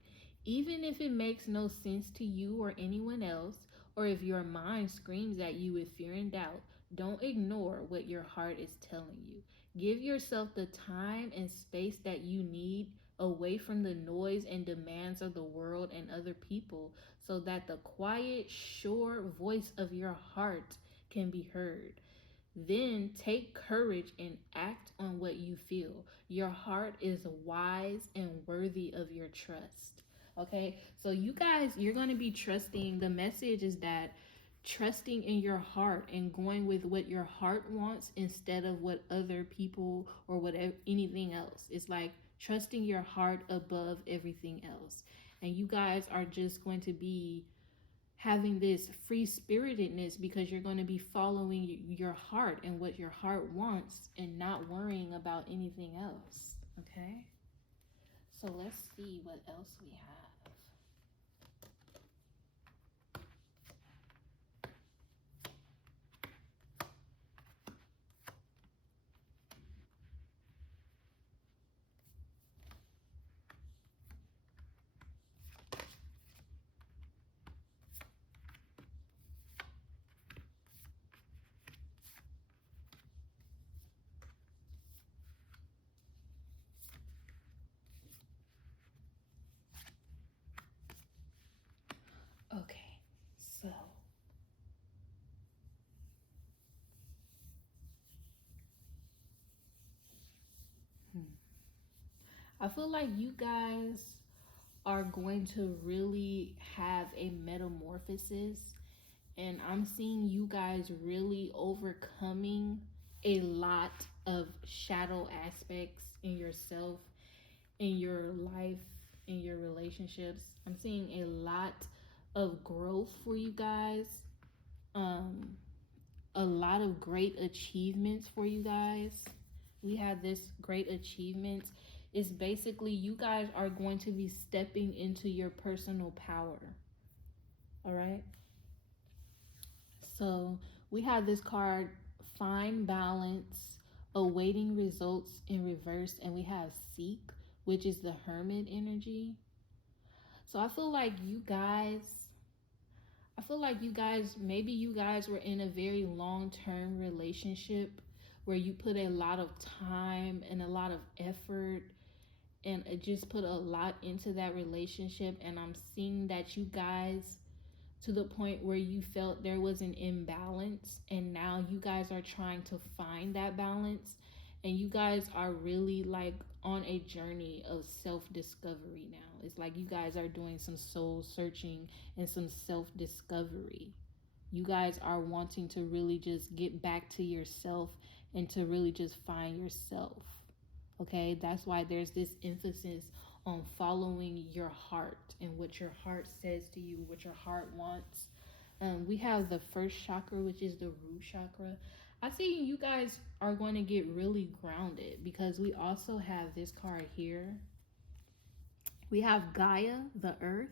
Even if it makes no sense to you or anyone else, or if your mind screams at you with fear and doubt, don't ignore what your heart is telling you. Give yourself the time and space that you need away from the noise and demands of the world and other people so that the quiet, sure voice of your heart can be heard. Then take courage and act on what you feel. Your heart is wise and worthy of your trust. Okay, so you guys, you're going to be trusting. The message is that trusting in your heart and going with what your heart wants instead of what other people or whatever anything else. It's like trusting your heart above everything else. And you guys are just going to be having this free spiritedness because you're going to be following your heart and what your heart wants and not worrying about anything else. Okay, so let's see what else we have. Okay, so I feel like you guys are going to really have a metamorphosis, and I'm seeing you guys really overcoming a lot of shadow aspects in yourself, in your life, in your relationships. I'm seeing a lot of growth for you guys. Um a lot of great achievements for you guys. We have this great achievements. It's basically you guys are going to be stepping into your personal power. All right. So we have this card, find balance, awaiting results in reverse, and we have seek, which is the hermit energy. So I feel like you guys, maybe you guys were in a very long term relationship where you put a lot of time and a lot of effort and it just put a lot into that relationship. And I'm seeing that you guys, to the point where you felt there was an imbalance, and now you guys are trying to find that balance, and you guys are really like on a journey of self-discovery now. It's like you guys are doing some soul searching and some self-discovery. You guys are wanting to really just get back to yourself and to really just find yourself. Okay, that's why there's this emphasis on following your heart and what your heart says to you, what your heart wants. We have the first chakra, which is the root chakra. I see you guys are going to get really grounded because we also have this card here. We have Gaia, the earth.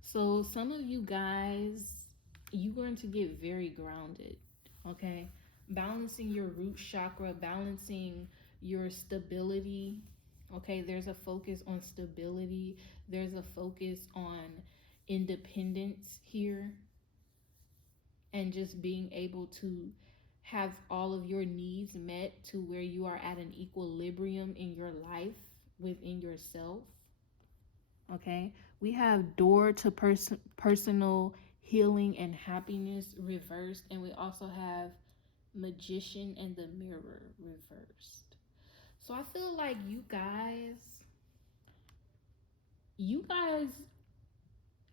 So some of you guys, you're going to get very grounded, okay? Balancing your root chakra, balancing your stability. Okay, there's a focus on stability. There's a focus on independence here and just being able to have all of your needs met to where you are at an equilibrium in your life within yourself. Okay, we have door to personal healing and happiness reversed, and we also have magician and the mirror reversed. So I feel like you guys,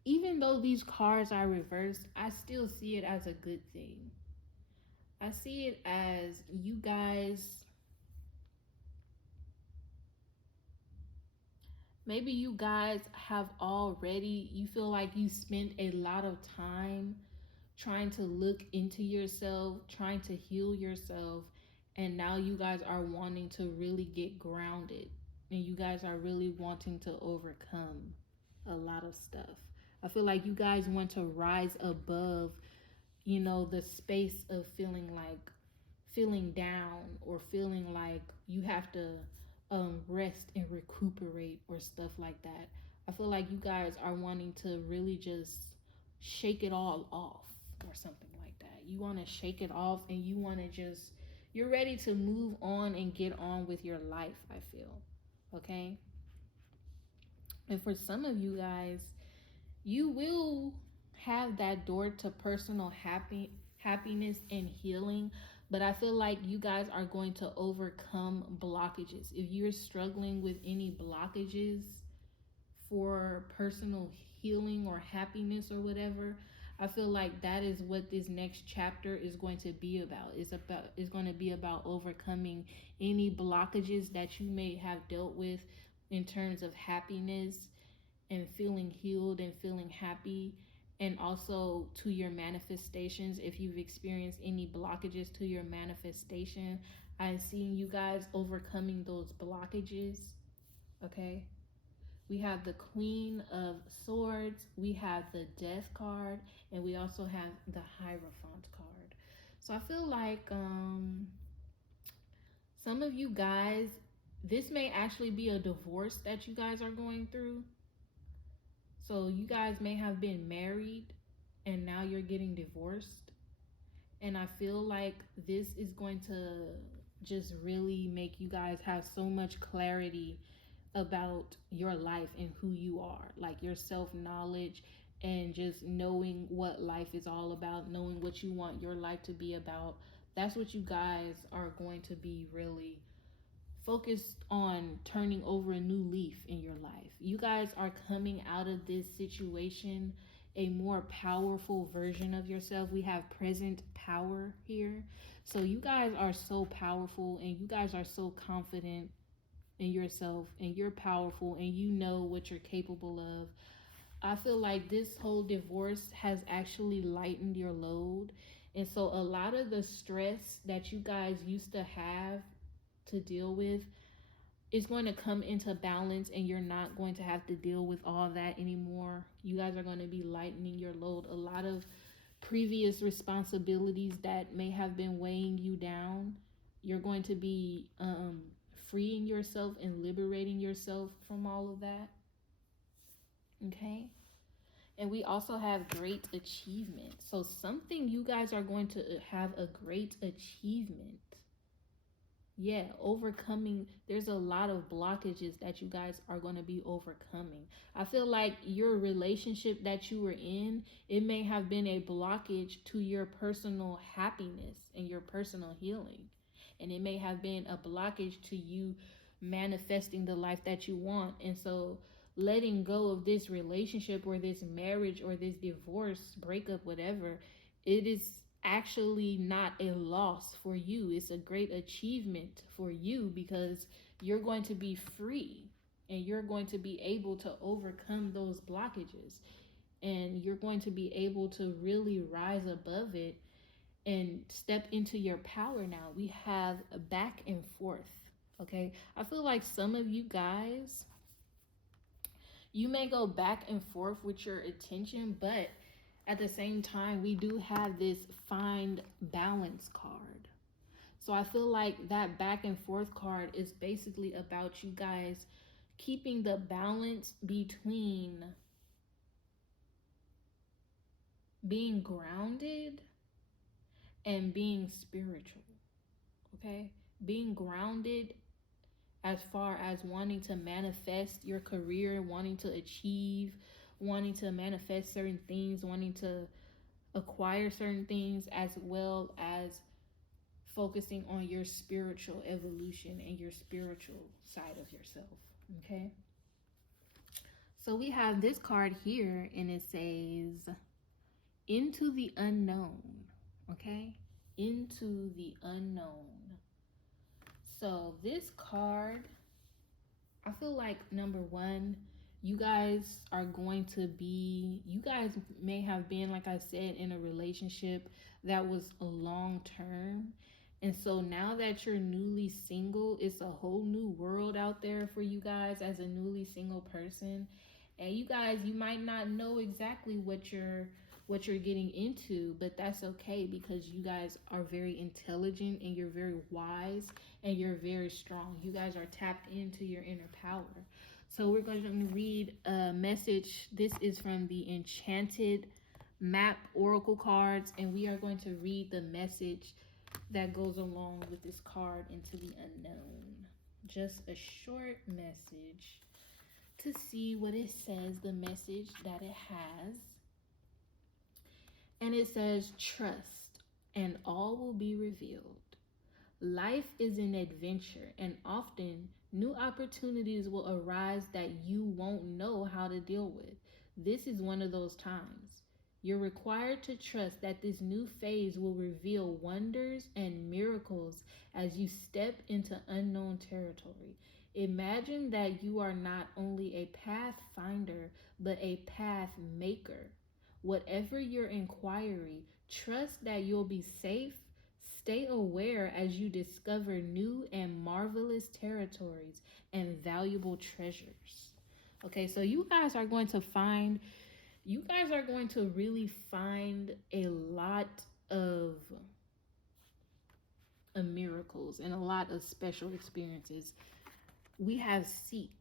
even though these cards are reversed, I still see it as a good thing. I see it as you guys, maybe you guys have already, you feel like you spent a lot of time trying to look into yourself, trying to heal yourself, and now you guys are wanting to really get grounded and you guys are really wanting to overcome a lot of stuff. I feel like you guys want to rise above, the space of feeling down or feeling like you have to rest and recuperate or stuff like that. I feel like you guys are wanting to really just shake it all off or something like that. You want to shake it off and you want to just, you're ready to move on and get on with your life, I feel. Okay? And for some of you guys, you will have that door to personal happiness and healing, but I feel like you guys are going to overcome blockages. If you're struggling with any blockages for personal healing or happiness or whatever, I feel like that is what this next chapter is going to be about. It's going to be about overcoming any blockages that you may have dealt with in terms of happiness and feeling healed and feeling happy, and also to your manifestations. If you've experienced any blockages to your manifestation, I'm seeing you guys overcoming those blockages. Okay, we have the Queen of Swords, we have the Death card, and we also have the Hierophant card. So I feel like some of you guys, this may actually be a divorce that you guys are going through. So you guys may have been married and now you're getting divorced. And I feel like this is going to just really make you guys have so much clarity about your life and who you are, like your self-knowledge and just knowing what life is all about, knowing what you want your life to be about. That's what you guys are going to be really focused on, turning over a new leaf in your life. You guys are coming out of this situation a more powerful version of yourself. We have present power here. So you guys are so powerful and you guys are so confident in yourself and you're powerful and you know what you're capable of. I feel like this whole divorce has actually lightened your load And so a lot of the stress that you guys used to have to deal with is going to come into balance, and you're not going to have to deal with all that anymore. You guys are going to be lightening your load. A lot of previous responsibilities that may have been weighing you down, you're going to be freeing yourself and liberating yourself from all of that. Okay. And we also have great achievement. So something you guys are going to have a great achievement. Yeah, overcoming. There's a lot of blockages that you guys are going to be overcoming. I feel like your relationship that you were in, it may have been a blockage to your personal happiness and your personal healing. And it may have been a blockage to you manifesting the life that you want. And so letting go of this relationship or this marriage or this divorce, breakup, whatever, it is actually not a loss for you. It's a great achievement for you, because you're going to be free and you're going to be able to overcome those blockages, and you're going to be able to really rise above it and step into your power. Now we have a back and forth. Okay, I feel like some of you guys, you may go back and forth with your attention, but at the same time, we do have this find balance card. So I feel like that back and forth card is basically about you guys keeping the balance between being grounded and being spiritual. Okay? Being grounded as far as wanting to manifest your career, wanting to achieve, wanting to manifest certain things, wanting to acquire certain things, as well as focusing on your spiritual evolution and your spiritual side of yourself. Okay, so we have this card here, and it says into the unknown. Okay, into the unknown. So this card, I feel like, number one, you guys may have been, like I said, in a relationship that was a long term. And so now that you're newly single, it's a whole new world out there for you guys as a newly single person. And you guys, you might not know exactly what you're getting into, but that's okay, because you guys are very intelligent and you're very wise and you're very strong. You guys are tapped into your inner power. So we're going to read a message. This is from the Enchanted Map Oracle cards, and we are going to read the message that goes along with this card, into the unknown. Just a short message to see what it says, the message that it has. And it says, trust, and all will be revealed. Life is an adventure, and often new opportunities will arise that you won't know how to deal with. This is one of those times. You're required to trust that this new phase will reveal wonders and miracles as you step into unknown territory. Imagine that you are not only a pathfinder, but a path maker. Whatever your inquiry, trust that you'll be safe. Stay aware as you discover new and marvelous territories and valuable treasures. Okay, so you guys are going to really find a lot of miracles and a lot of special experiences. We have seek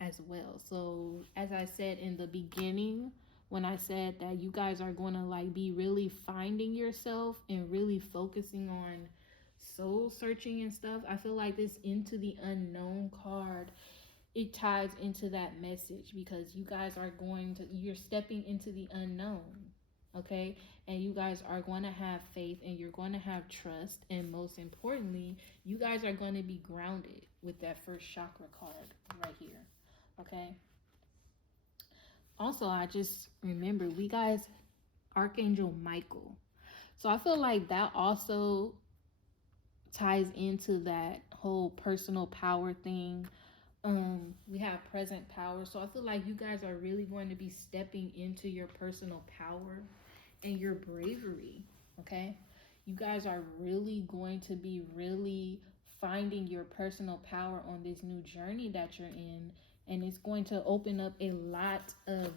as well. So as I said in the beginning, when I said that you guys are going to be really finding yourself and really focusing on soul searching and stuff, I feel like this into the unknown card, it ties into that message, because you guys you're stepping into the unknown. Okay, and you guys are going to have faith and you're going to have trust, and most importantly, you guys are going to be grounded with that first chakra card right here. Okay, also, I just remember we guys, Archangel Michael. So I feel like that also ties into that whole personal power thing. We have present power. So I feel like you guys are really going to be stepping into your personal power and your bravery. Okay. You guys are really going to be really finding your personal power on this new journey that you're in, and it's going to open up a lot of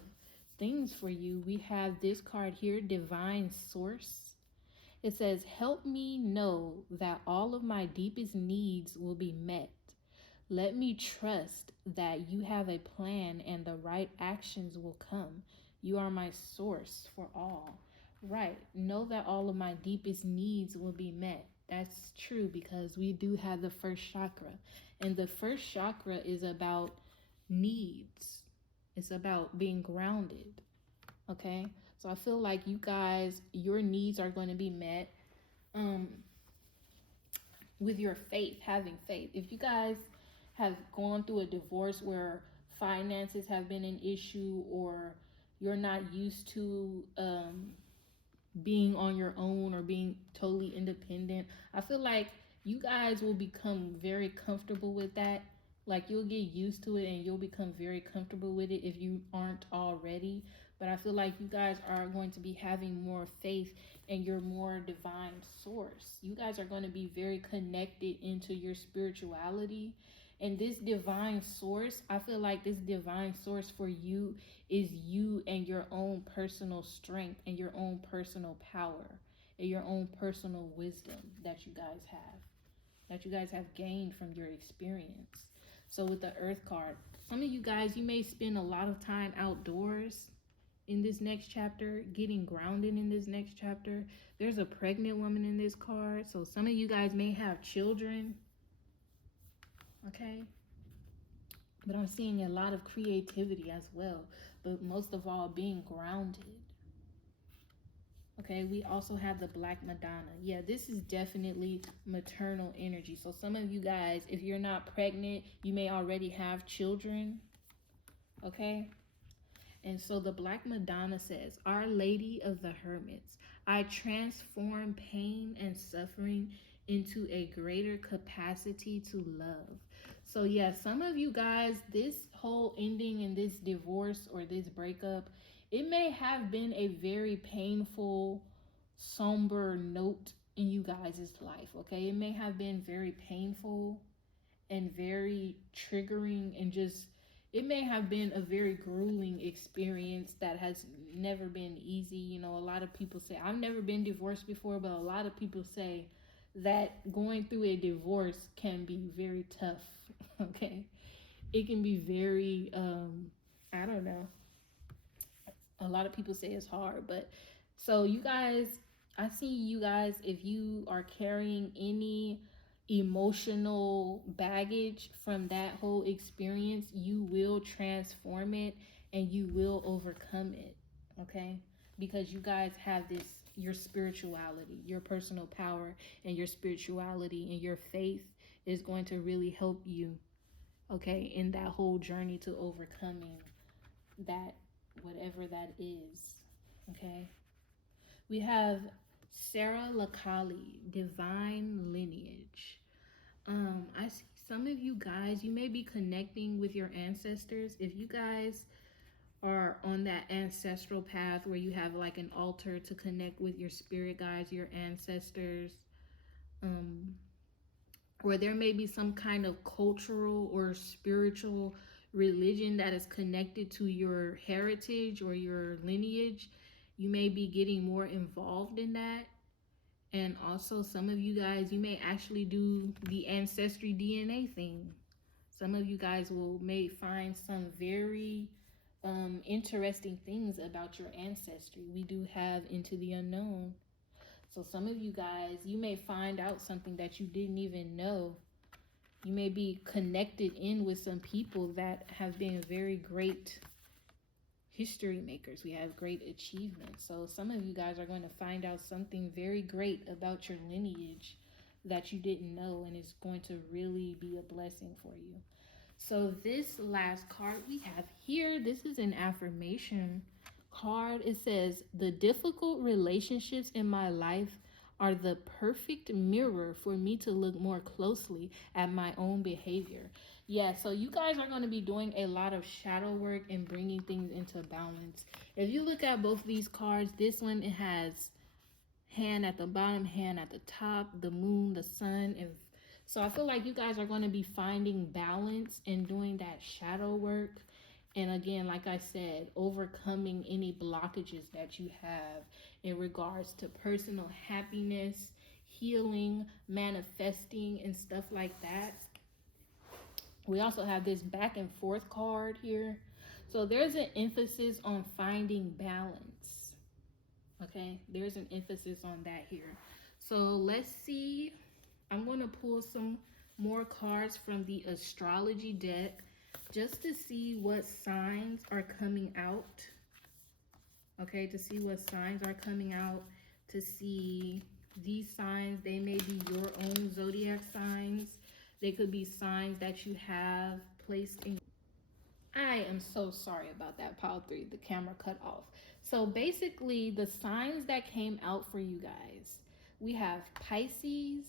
things for you. We have this card here, Divine Source. It says, help me know that all of my deepest needs will be met. Let me trust that you have a plan and the right actions will come. You are my source for all. Right. Know that all of my deepest needs will be met. That's true because we do have the first chakra. And the first chakra is about needs, it's about being grounded. Okay. So I feel like you guys, your needs are going to be met with your faith, having faith. If you guys have gone through a divorce where finances have been an issue, or you're not used to being on your own or being totally independent, I feel like you guys will become very comfortable with that. Like you'll get used to it and you'll become very comfortable with it if you aren't already. But I feel like you guys are going to be having more faith in your more divine source. You guys are going to be very connected into your spirituality. And this divine source, I feel like this divine source for you is you and your own personal strength and your own personal power and your own personal wisdom that you guys have gained from your experience. So with the Earth card, some of you guys, you may spend a lot of time outdoors in this next chapter, getting grounded in this next chapter. There's a pregnant woman in this card, so some of you guys may have children. Okay, but I'm seeing a lot of creativity as well, but most of all being grounded. Okay, we also have the Black Madonna. Yeah, this is definitely maternal energy. So some of you guys, if you're not pregnant, you may already have children. Okay, and so the Black Madonna says, Our Lady of the Hermits, I transform pain and suffering into a greater capacity to love. So yeah, some of you guys, this whole ending in this divorce or this breakup, it may have been a very painful, somber note in you guys' life, okay? It may have been very painful and very triggering, and just it may have been a very grueling experience that has never been easy. You know, a lot of people say, I've never been divorced before, but a lot of people say that going through a divorce can be very tough. Okay, it can be very I don't know, a lot of people say it's hard, but so you guys, I see you guys, if you are carrying any emotional baggage from that whole experience, you will transform it and you will overcome it. Okay, because you guys have this, your spirituality, your personal power, and your spirituality and your faith is going to really help you, okay, in that whole journey to overcoming that, whatever that is. Okay, we have Sarah Lakali, Divine Lineage. I see some of you guys, you may be connecting with your ancestors. If you guys are on that ancestral path where you have like an altar to connect with your spirit guides, your ancestors, or there may be some kind of cultural or spiritual religion that is connected to your heritage or your lineage, you may be getting more involved in that. And also, some of you guys, you may actually do the ancestry DNA thing. Some of you guys may find some very interesting things about your ancestry. We do have Into the Unknown. So some of you guys, you may find out something that you didn't even know. You may be connected in with some people that have been very great history makers. We have great achievements. So some of you guys are going to find out something very great about your lineage that you didn't know, and it's going to really be a blessing for you. So this last card we have here, this is an affirmation card. It says, the difficult relationships in my life are the perfect mirror for me to look more closely at my own behavior. Yeah, so you guys are going to be doing a lot of shadow work and bringing things into balance. If you look at both these cards, this one, it has hand at the bottom, hand at the top, the moon, the sun. And so I feel like you guys are going to be finding balance and doing that shadow work. And again, like I said, overcoming any blockages that you have in regards to personal happiness, healing, manifesting, and stuff like that. We also have this back and forth card here. So there's an emphasis on finding balance. Okay, there's an emphasis on that here. So let's see. I'm going to pull some more cards from the astrology deck just to see what signs are coming out. Okay, to see what signs are coming out, to see these signs. They may be your own zodiac signs. They could be signs that you have placed in. I am so sorry about that, pile 3. The camera cut off. So basically, the signs that came out for you guys, we have Pisces,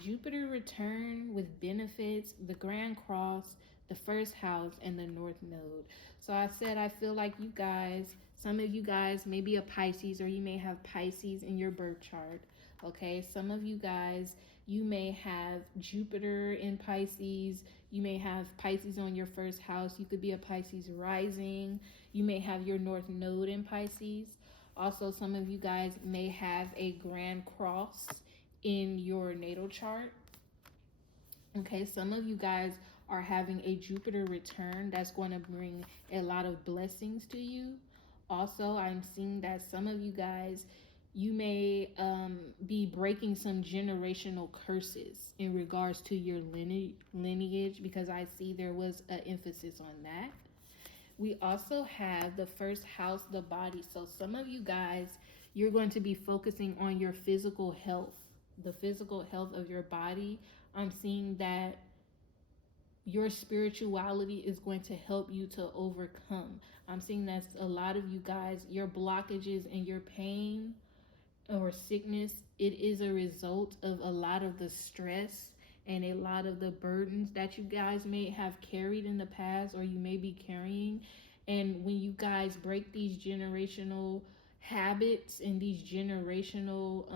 Jupiter return with benefits, the Grand Cross, the first house, and the North Node. So I said I feel like you guys, some of you guys may be a Pisces, or you may have Pisces in your birth chart. Okay, some of you guys, you may have Jupiter in Pisces. You may have Pisces on your first house. You could be a Pisces rising. You may have your North Node in Pisces. Also, some of you guys may have a Grand Cross in your natal chart. Okay, some of you guys are having a Jupiter return that's going to bring a lot of blessings to you. Also, I'm seeing that some of you guys, you may be breaking some generational curses in regards to your lineage, because I see there was an emphasis on that. We also have the first house, the body. So some of you guys, you're going to be focusing on your physical health, the physical health of your body. I'm seeing that your spirituality is going to help you to overcome. I'm seeing that a lot of you guys, your blockages and your pain or sickness, it is a result of a lot of the stress and a lot of the burdens that you guys may have carried in the past, or you may be carrying. And when you guys break these generational habits and these generational